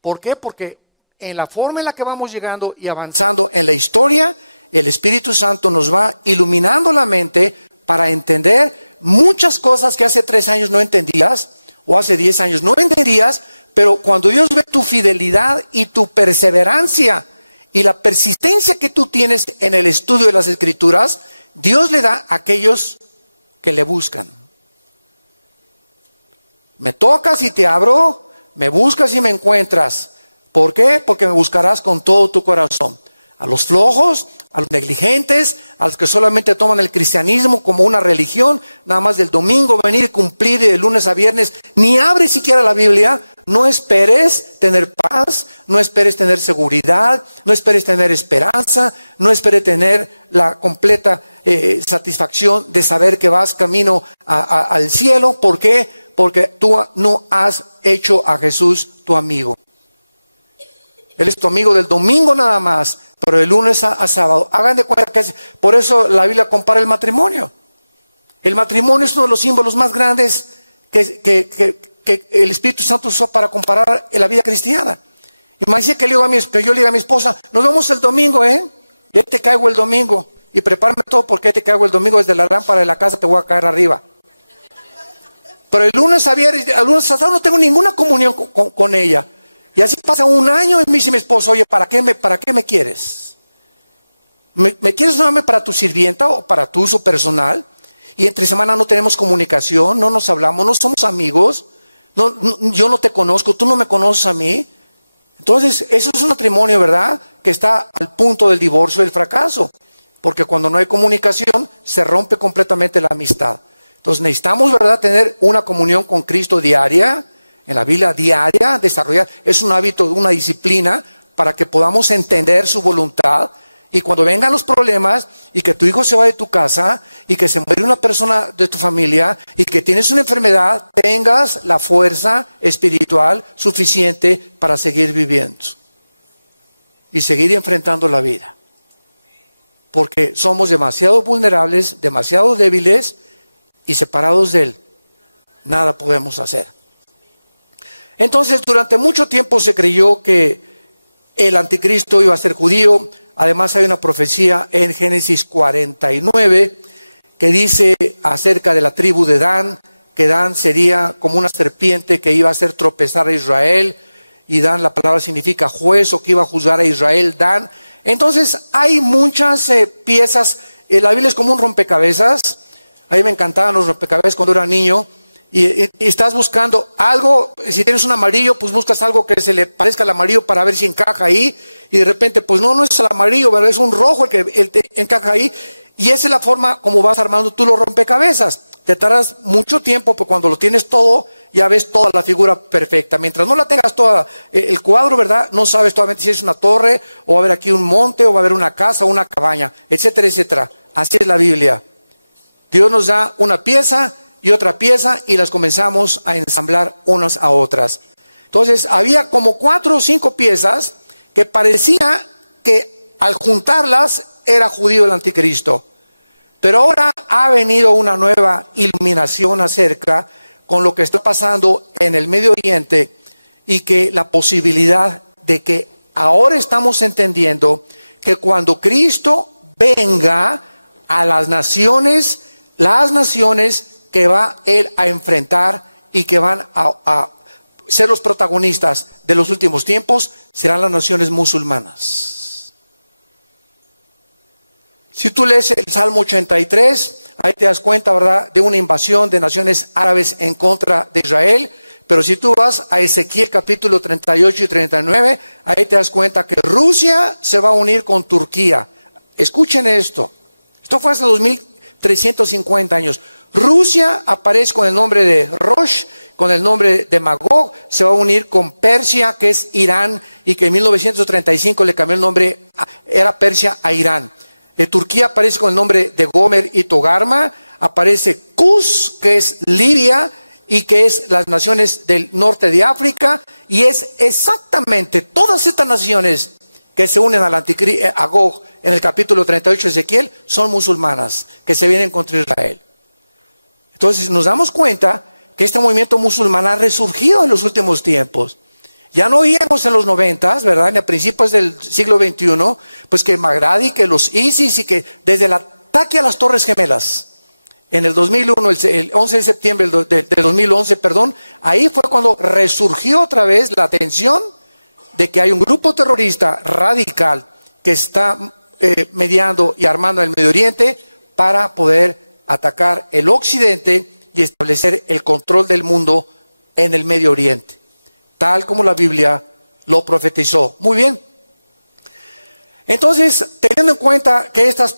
¿Por qué? Porque en la forma en la que vamos llegando y avanzando en la historia, el Espíritu Santo nos va iluminando la mente para entender muchas cosas que hace 3 años no entendías o hace 10 años no entendías, pero cuando Dios ve tu fidelidad y tu perseverancia y la persistencia que tú tienes en el estudio de las Escrituras, Dios le da a aquellos que le buscan. Me tocas y te abro, me buscas y me encuentras. ¿Por qué? Porque me buscarás con todo tu corazón. A los flojos, a los negligentes, a los que solamente toman el cristianismo como una religión, nada más del domingo venir y cumplir y de lunes a viernes, ni abre siquiera la Biblia. No esperes tener paz, no esperes tener seguridad, no esperes tener esperanza, no esperes tener la completa satisfacción de saber que vas camino al cielo. ¿Por qué? Porque tú no has hecho a Jesús tu amigo. Él es tu amigo del domingo nada más, pero de lunes a sábado. Hagan de cuenta que por eso la Biblia compara el matrimonio. El matrimonio es uno de los símbolos más grandes que el Espíritu Santo usó para comparar la vida cristiana. Imagínate que yo le diga a mi esposa, nos vemos el domingo, y ahí te caigo el domingo. Y prepárame todo porque te caigo el domingo desde la lámpara de la casa, te voy a caer arriba. Pero el lunes a viernes, el lunes a sábado no tengo ninguna comunión con ella. Y así pasa un año y me dice mi esposo, oye, ¿para qué me quieres? ¿Me quieres nuevamente para tu sirvienta o para tu uso personal? Y entre semana no tenemos comunicación, no nos hablamos, no somos amigos. Yo no te conozco, tú no me conoces a mí. Entonces, eso es un matrimonio, ¿verdad? Que está al punto del divorcio y del fracaso. Porque cuando no hay comunicación, se rompe completamente la amistad. Entonces necesitamos, ¿verdad?, tener una comunión con Cristo diaria, en la Biblia diaria, desarrollar. Es un hábito, una disciplina para que podamos entender su voluntad. Y cuando vengan los problemas y que tu hijo se va de tu casa y que se muere una persona de tu familia y que tienes una enfermedad, tengas la fuerza espiritual suficiente para seguir viviendo y seguir enfrentando la vida. Porque somos demasiado vulnerables, demasiado débiles y separados de Él, nada podemos hacer. Entonces, durante mucho tiempo se creyó que el anticristo iba a ser judío. Además, hay una profecía en Génesis 49 que dice acerca de la tribu de Dan, que Dan sería como una serpiente que iba a hacer tropezar a Israel. Y Dan, la palabra significa juez, o que iba a juzgar a Israel, Dan. Entonces hay muchas piezas. La Biblia es como un rompecabezas. A mí me encantaban los rompecabezas cuando era niño. y estás buscando algo. Si tienes un amarillo, pues buscas algo que se le parezca al amarillo para ver si encaja ahí, y de repente pues no es el amarillo, ¿verdad? Es un rojo el que encaja ahí, y esa es la forma como vas armando tú los rompecabezas. Te tardas mucho tiempo, pero cuando lo tienes todo, ya ves toda la figura perfecta. Mientras no la tengas toda, el cuadro, ¿verdad? No sabes todavía si es una torre, o va a haber aquí un monte, o va a haber una casa, o una cabaña, etcétera, etcétera. Así es la Biblia. Dios nos da una pieza y otra pieza, y las comenzamos a ensamblar unas a otras. Entonces, había como 4 o 5 piezas que parecía que al juntarlas era judío el anticristo. Pero ahora ha venido una nueva iluminación acerca con lo que está pasando en el Medio Oriente, y que la posibilidad de que ahora estamos entendiendo que cuando Cristo venga a las naciones que va Él a enfrentar y que van a ser los protagonistas de los últimos tiempos, serán las naciones musulmanas. Si tú lees el Salmo 83, ahí te das cuenta, ¿verdad?, de una invasión de naciones árabes en contra de Israel. Pero si tú vas a Ezequiel capítulo 38 y 39, ahí te das cuenta que Rusia se va a unir con Turquía. Escuchen esto. Esto fue hace 2350 años. Rusia aparece con el nombre de Rosh, con el nombre de Magog, se va a unir con Persia, que es Irán, y que en 1935 le cambió el nombre, era Persia a Irán. Turquía aparece con el nombre de Gomer y Togarma, aparece Cus, que es Libia, y que es las naciones del norte de África, y es exactamente todas estas naciones que se unen al anticristo, a Gog, en el capítulo 38 de Ezequiel, son musulmanas, que se vienen contra Israel. Entonces nos damos cuenta que este movimiento musulmán ha resurgido en los últimos tiempos. Ya no oíamos en los 90s, ¿verdad?, en a principios del siglo XXI, pues que Bagdadi, que los ISIS, y que desde el ataque a las Torres Gemelas, en el 2001, el 11 de septiembre del 2011, ahí fue cuando resurgió otra vez la atención de que hay un grupo terrorista radical que está mediando y armando el Medio Oriente para poder atacar el Occidente y establecer el control del mundo en el Medio Oriente, tal como la Biblia lo profetizó. Muy bien. Entonces, teniendo en cuenta que estas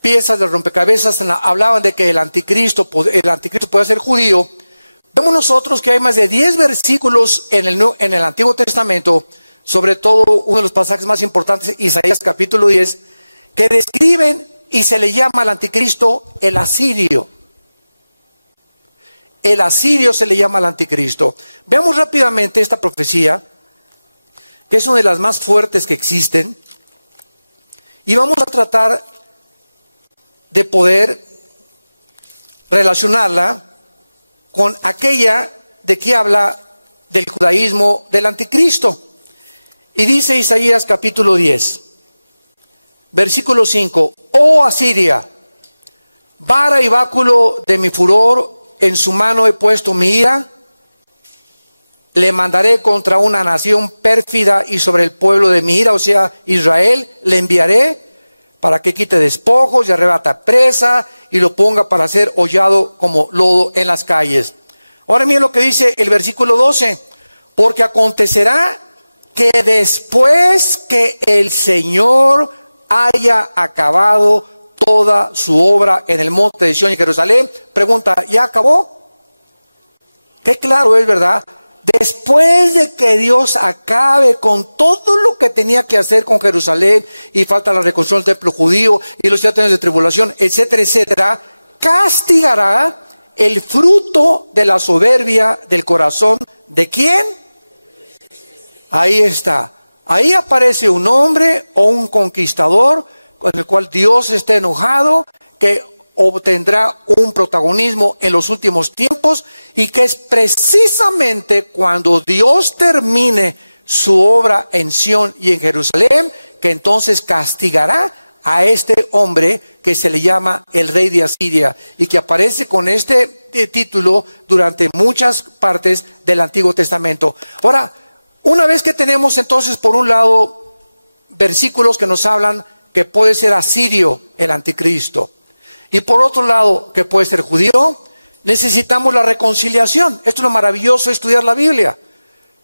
piezas de rompecabezas hablaban de que el anticristo puede ser judío, vemos nosotros que hay más de 10 versículos en el Antiguo Testamento, sobre todo uno de los pasajes más importantes, Isaías capítulo 10, que describen y se le llama al anticristo el asirio. El asirio se le llama al anticristo. Veamos rápidamente esta profecía, que es una de las más fuertes que existen, y vamos a tratar de poder relacionarla con aquella de que habla del judaísmo del anticristo. Y dice Isaías capítulo 10, versículo 5: Oh Asiria, vara y báculo de mi furor, en su mano he puesto mi ira. Le mandaré contra una nación pérfida y sobre el pueblo de mi ira, o sea, Israel, le enviaré para que quite despojos y arrebata presa y lo ponga para ser hollado como lodo en las calles. Ahora miren lo que dice el versículo 12: porque acontecerá que después que el Señor haya acabado toda su obra en el monte de Sión y Jerusalén. Pregunta, ¿ya acabó? Qué claro es, ¿verdad? Después de que Dios acabe con todo lo que tenía que hacer con Jerusalén, y falta la reconstrucción del templo judío y los 7 años de tribulación, etcétera, etcétera, castigará el fruto de la soberbia del corazón. ¿De quién? Ahí está. Ahí aparece un hombre o un conquistador con el cual Dios está enojado, que obtendrá un protagonismo en los últimos tiempos, y que es precisamente cuando Dios termine su obra en Sión y en Jerusalén, que entonces castigará a este hombre que se le llama el rey de Asiria, y que aparece con este título durante muchas partes del Antiguo Testamento. Ahora, una vez que tenemos entonces por un lado versículos que nos hablan que puede ser asirio el anticristo, y por otro lado que puede ser judío, necesitamos la reconciliación. Esto es lo maravilloso de estudiar la Biblia.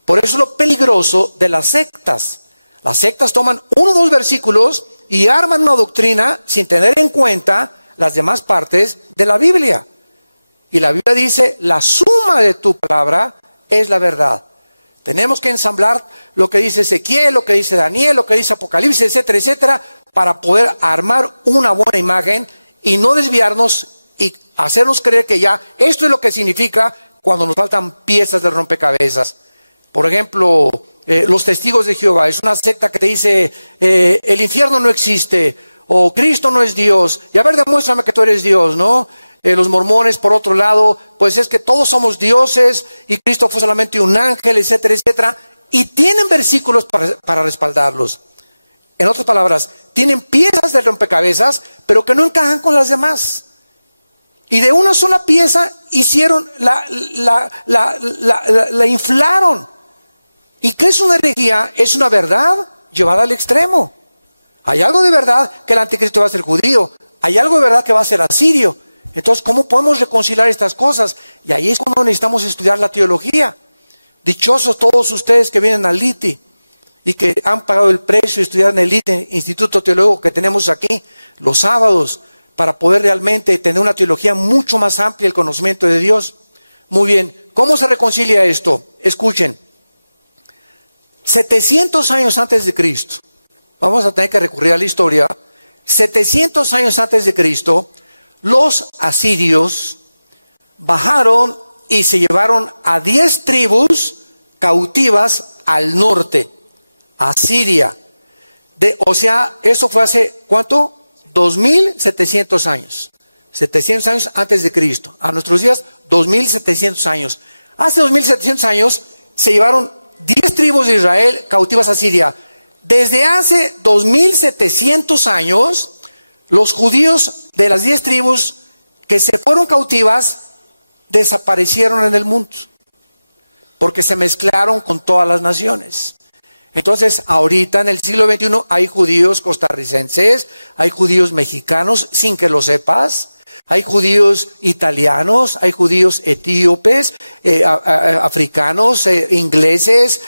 Por eso es lo peligroso de las sectas. Las sectas toman uno o dos versículos y arman una doctrina sin tener en cuenta las demás partes de la Biblia. Y la Biblia dice, la suma de tu palabra es la verdad. Tenemos que ensamblar lo que dice Ezequiel, lo que dice Daniel, lo que dice Apocalipsis, etcétera, etcétera, para poder armar una buena imagen y no desviarnos y hacernos creer que ya esto es lo que significa cuando nos faltan piezas de rompecabezas. Por ejemplo, los testigos de Jehová es una secta que te dice el infierno no existe o Cristo no es Dios y a ver, demuéstrame que tú eres Dios, ¿no? Los mormones, por otro lado, pues es que todos somos dioses y Cristo fue solamente un ángel, etcétera, etcétera, y tienen versículos para respaldarlos. En otras palabras, tienen piezas de rompecabezas, pero que no encajan con las demás. Y de una sola pieza hicieron, la inflaron. ¿Y qué es una herejía? Es una verdad llevada al extremo. Hay algo de verdad que el anticristo va a ser judío. Hay algo de verdad que va a ser asirio. Entonces, ¿cómo podemos reconciliar estas cosas? Y ahí es cuando necesitamos estudiar la teología. Dichosos todos ustedes que vienen al ITI y que han pagado el precio de estudiar en el ITI, Instituto Teológico que tenemos aquí, los sábados, para poder realmente tener una teología mucho más amplia, el conocimiento de Dios. Muy bien, ¿cómo se reconcilia esto? Escuchen, 700 años antes de Cristo, vamos a tener que recurrir a la historia, 700 años antes de Cristo, los asirios bajaron y se llevaron a 10 tribus cautivas al norte, a Siria. O sea, eso fue hace, ¿cuánto? 2700 años. 700 años antes de Cristo. A nuestros días, 2700 años. Hace 2700 años se llevaron 10 tribus de Israel cautivas a Siria. Desde hace 2700 años, los judíos de las 10 tribus que se fueron cautivas desaparecieron en el mundo, porque se mezclaron con todas las naciones. Entonces, ahorita en el siglo XXI hay judíos costarricenses, hay judíos mexicanos, sin que lo sepas, hay judíos italianos, hay judíos etíopes, africanos, ingleses,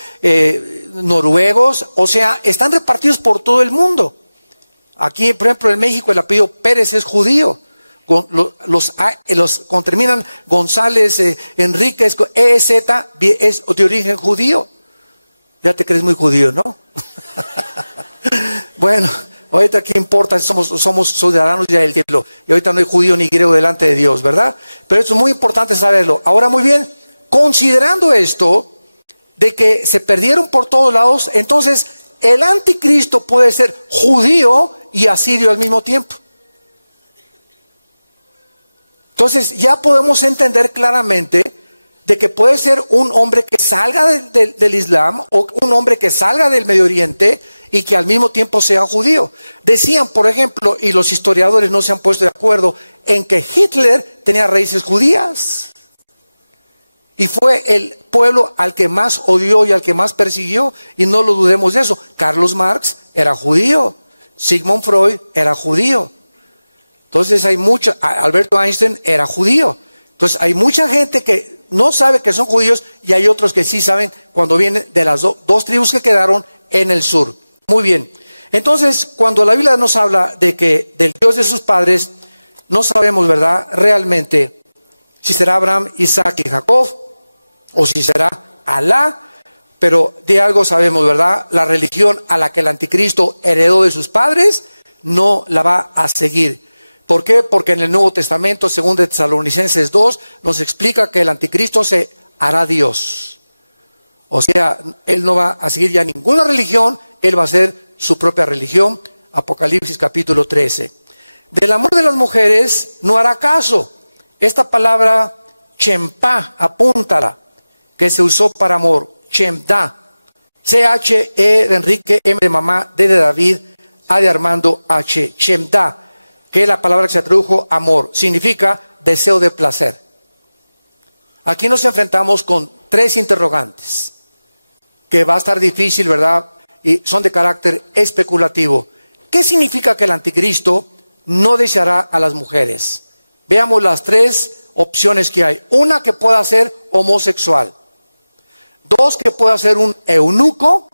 noruegos, o sea, están repartidos por todo el mundo. Aquí, por ejemplo, en México el apellido Pérez es judío. Los terminan González, Enríquez, EZ, es de origen judío. Ya te crees muy judío, ¿no? Bueno, ahorita qué importa si somos ciudadanos ya del cielo. Y ahorita no hay judío ni griego delante de Dios, ¿verdad? Pero esto es muy importante saberlo. Ahora, muy bien, considerando esto, de que se perdieron por todos lados, entonces el anticristo puede ser judío y asirio al mismo tiempo. Entonces ya podemos entender claramente de que puede ser un hombre que salga del Islam o un hombre que salga del Medio Oriente y que al mismo tiempo sea judío. Decían, por ejemplo, y los historiadores no se han puesto de acuerdo, en que Hitler tenía raíces judías. Y fue el pueblo al que más odió y al que más persiguió, y no lo dudemos de eso. Carlos Marx era judío, Sigmund Freud era judío. Entonces Alberto Einstein era judío. Entonces hay mucha gente que no sabe que son judíos y hay otros que sí saben cuando vienen de las dos tribus que quedaron en el sur. Muy bien. Entonces, cuando la Biblia nos habla de que del Dios de sus padres, no sabemos, ¿verdad? Realmente si será Abraham, Isaac y Jacob o si será Alá, pero de algo sabemos, ¿verdad? La religión a la que el anticristo heredó de sus padres no la va a seguir. ¿Por qué? Porque en el Nuevo Testamento, según de Tesalonicenses 2, nos explica que el anticristo se hará Dios. O sea, él no va a seguir ya ninguna religión, él va a hacer su propia religión. Apocalipsis capítulo 13. Del amor de las mujeres no hará caso. Esta palabra chempá, apúntala, que se usó para amor, chemda. C-H-E de Enrique, M de mamá, D de David, A de Armando, H, chemda, que es la palabra que se tradujo amor, significa deseo de placer. Aquí nos enfrentamos con tres interrogantes, que va a estar difícil, ¿verdad? Y son de carácter especulativo. ¿Qué significa que el anticristo no deseará a las mujeres? Veamos las tres opciones que hay. Una, que pueda ser homosexual. Dos, que pueda ser un eunuco.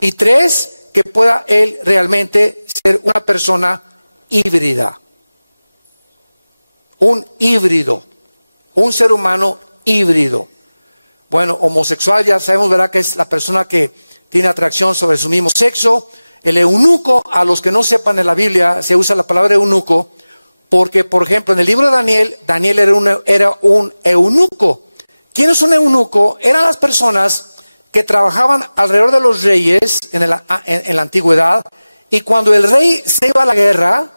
Y tres, que pueda él realmente ser una persona híbrida. Un híbrido. Un ser humano híbrido. Bueno, homosexual ya sabemos, ¿verdad?, que es la persona que tiene atracción sobre su mismo sexo. El eunuco, a los que no sepan, en la Biblia se usa la palabra eunuco porque, por ejemplo, en el libro de Daniel, Daniel era un eunuco. ¿Quién es un eunuco? Eran las personas que trabajaban alrededor de los reyes en la antigüedad, y cuando el rey se iba a la guerra,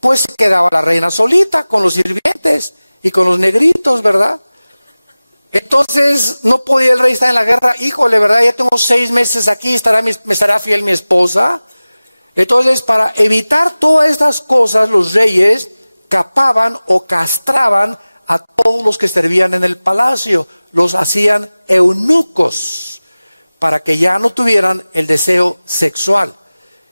pues se quedaba la reina solita con los sirvientes y con los negritos, ¿verdad? Entonces no podía el rey estar en la guerra. Híjole, ¿verdad? Ya tengo 6 meses aquí, me estará fiel mi esposa. Entonces, para evitar todas estas cosas, los reyes capaban o castraban a todos los que servían en el palacio. Los hacían eunucos para que ya no tuvieran el deseo sexual.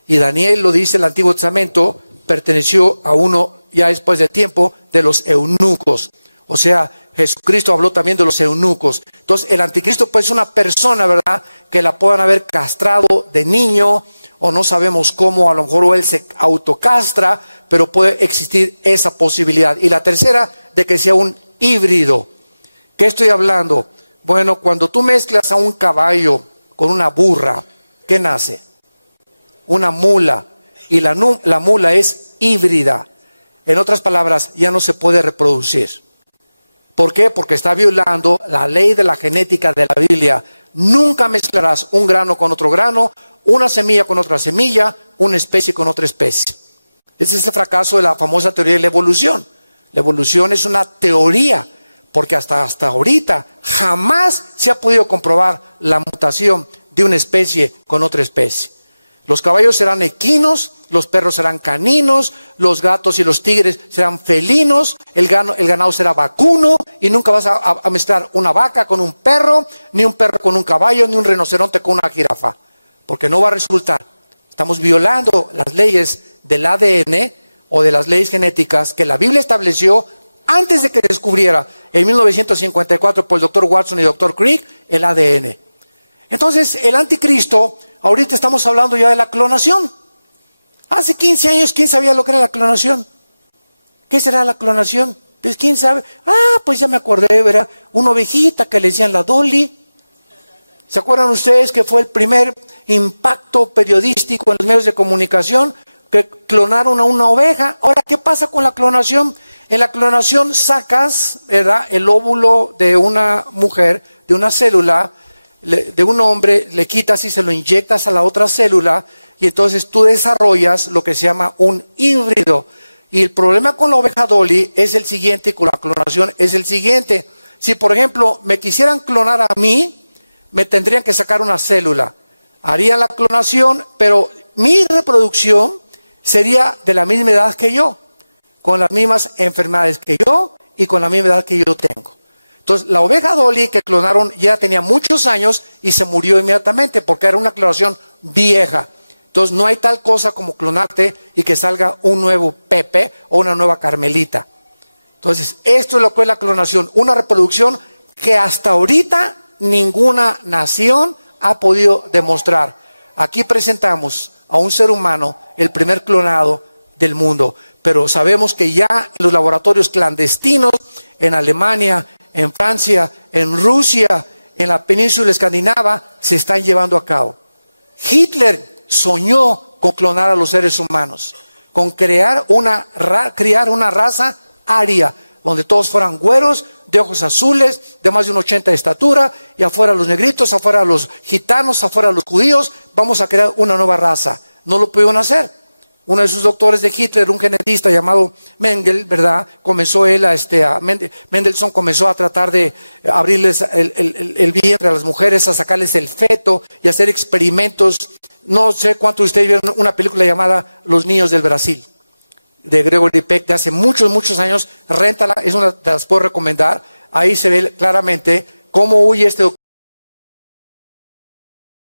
Y Daniel, lo dice el Antiguo Testamento, perteneció a uno, ya después de tiempo, de los eunucos. O sea, Jesucristo habló también de los eunucos. Entonces, el anticristo pues es una persona, ¿verdad?, que la puedan haber castrado de niño, o no sabemos cómo, a lo mejor él se autocastra, pero puede existir esa posibilidad. Y la tercera, de que sea un híbrido. ¿Qué estoy hablando? Bueno, cuando tú mezclas a un caballo con una burra, ¿qué nace? Una mula. Y la mula es híbrida. En otras palabras, ya no se puede reproducir. ¿Por qué? Porque está violando la ley de la genética de la Biblia. Nunca mezclarás un grano con otro grano, una semilla con otra semilla, una especie con otra especie. Ese es el fracaso de la famosa teoría de la evolución. La evolución es una teoría, porque hasta ahorita jamás se ha podido comprobar la mutación de una especie con otra especie. Los caballos serán equinos, los perros serán caninos, los gatos y los tigres serán felinos, el ganado será vacuno, y nunca vas a mezclar una vaca con un perro, ni un perro con un caballo, ni un rinoceronte con una jirafa, porque no va a resultar. Estamos violando las leyes del ADN o de las leyes genéticas que la Biblia estableció antes de que descubriera en 1954 por el doctor Watson y doctor Crick el ADN. Entonces, el anticristo, ahorita estamos hablando ya de la clonación. Hace 15 años, ¿quién sabía lo que era la clonación? ¿Qué será la clonación? Pues quién sabe. Pues ya me acordé, ¿verdad? Una ovejita que le decían la Dolly. ¿Se acuerdan ustedes que fue el primer impacto periodístico en los medios de comunicación? Que clonaron a una oveja. Ahora, ¿qué pasa con la clonación? En la clonación sacas, ¿verdad?, el óvulo de una mujer, de una célula, de un hombre, le quitas y se lo inyectas a la otra célula, y entonces tú desarrollas lo que se llama un híbrido. Y el problema con la oveja Dolly es el siguiente, y con la clonación es el siguiente. Si, por ejemplo, me quisieran clonar a mí, me tendrían que sacar una célula. Harían la clonación, pero mi reproducción sería de la misma edad que yo, con las mismas enfermedades que yo y con la misma edad que yo tengo. Entonces, la oveja Dolly que clonaron ya tenía muchos años y se murió inmediatamente porque era una clonación vieja. Entonces, no hay tal cosa como clonarte y que salga un nuevo Pepe o una nueva Carmelita. Entonces, esto es lo que es la clonación, una reproducción que hasta ahorita ninguna nación ha podido demostrar. Aquí presentamos a un ser humano, el primer clonado del mundo, pero sabemos que ya en los laboratorios clandestinos, en Alemania, en Francia, en Rusia, en la península escandinava, se están llevando a cabo. Hitler soñó con clonar a los seres humanos, con criar una raza aria, donde todos fueran güeros, de ojos azules, de más de 1,80 de estatura, y afuera los negritos, afuera los gitanos, afuera los judíos. Vamos a crear una nueva raza. No lo pudieron hacer. Uno de sus doctores de Hitler, un genetista llamado Mengel, ¿verdad? Mendelssohn comenzó a tratar de abrirles el vientre a las mujeres, a sacarles el feto y hacer experimentos. No sé cuántos de ustedes vieron una película llamada Los Niños del Brasil, de Gregory Peck, de hace muchos años. Réntala, es una de las puedo recomendar. Ahí se ve claramente cómo huye este doctor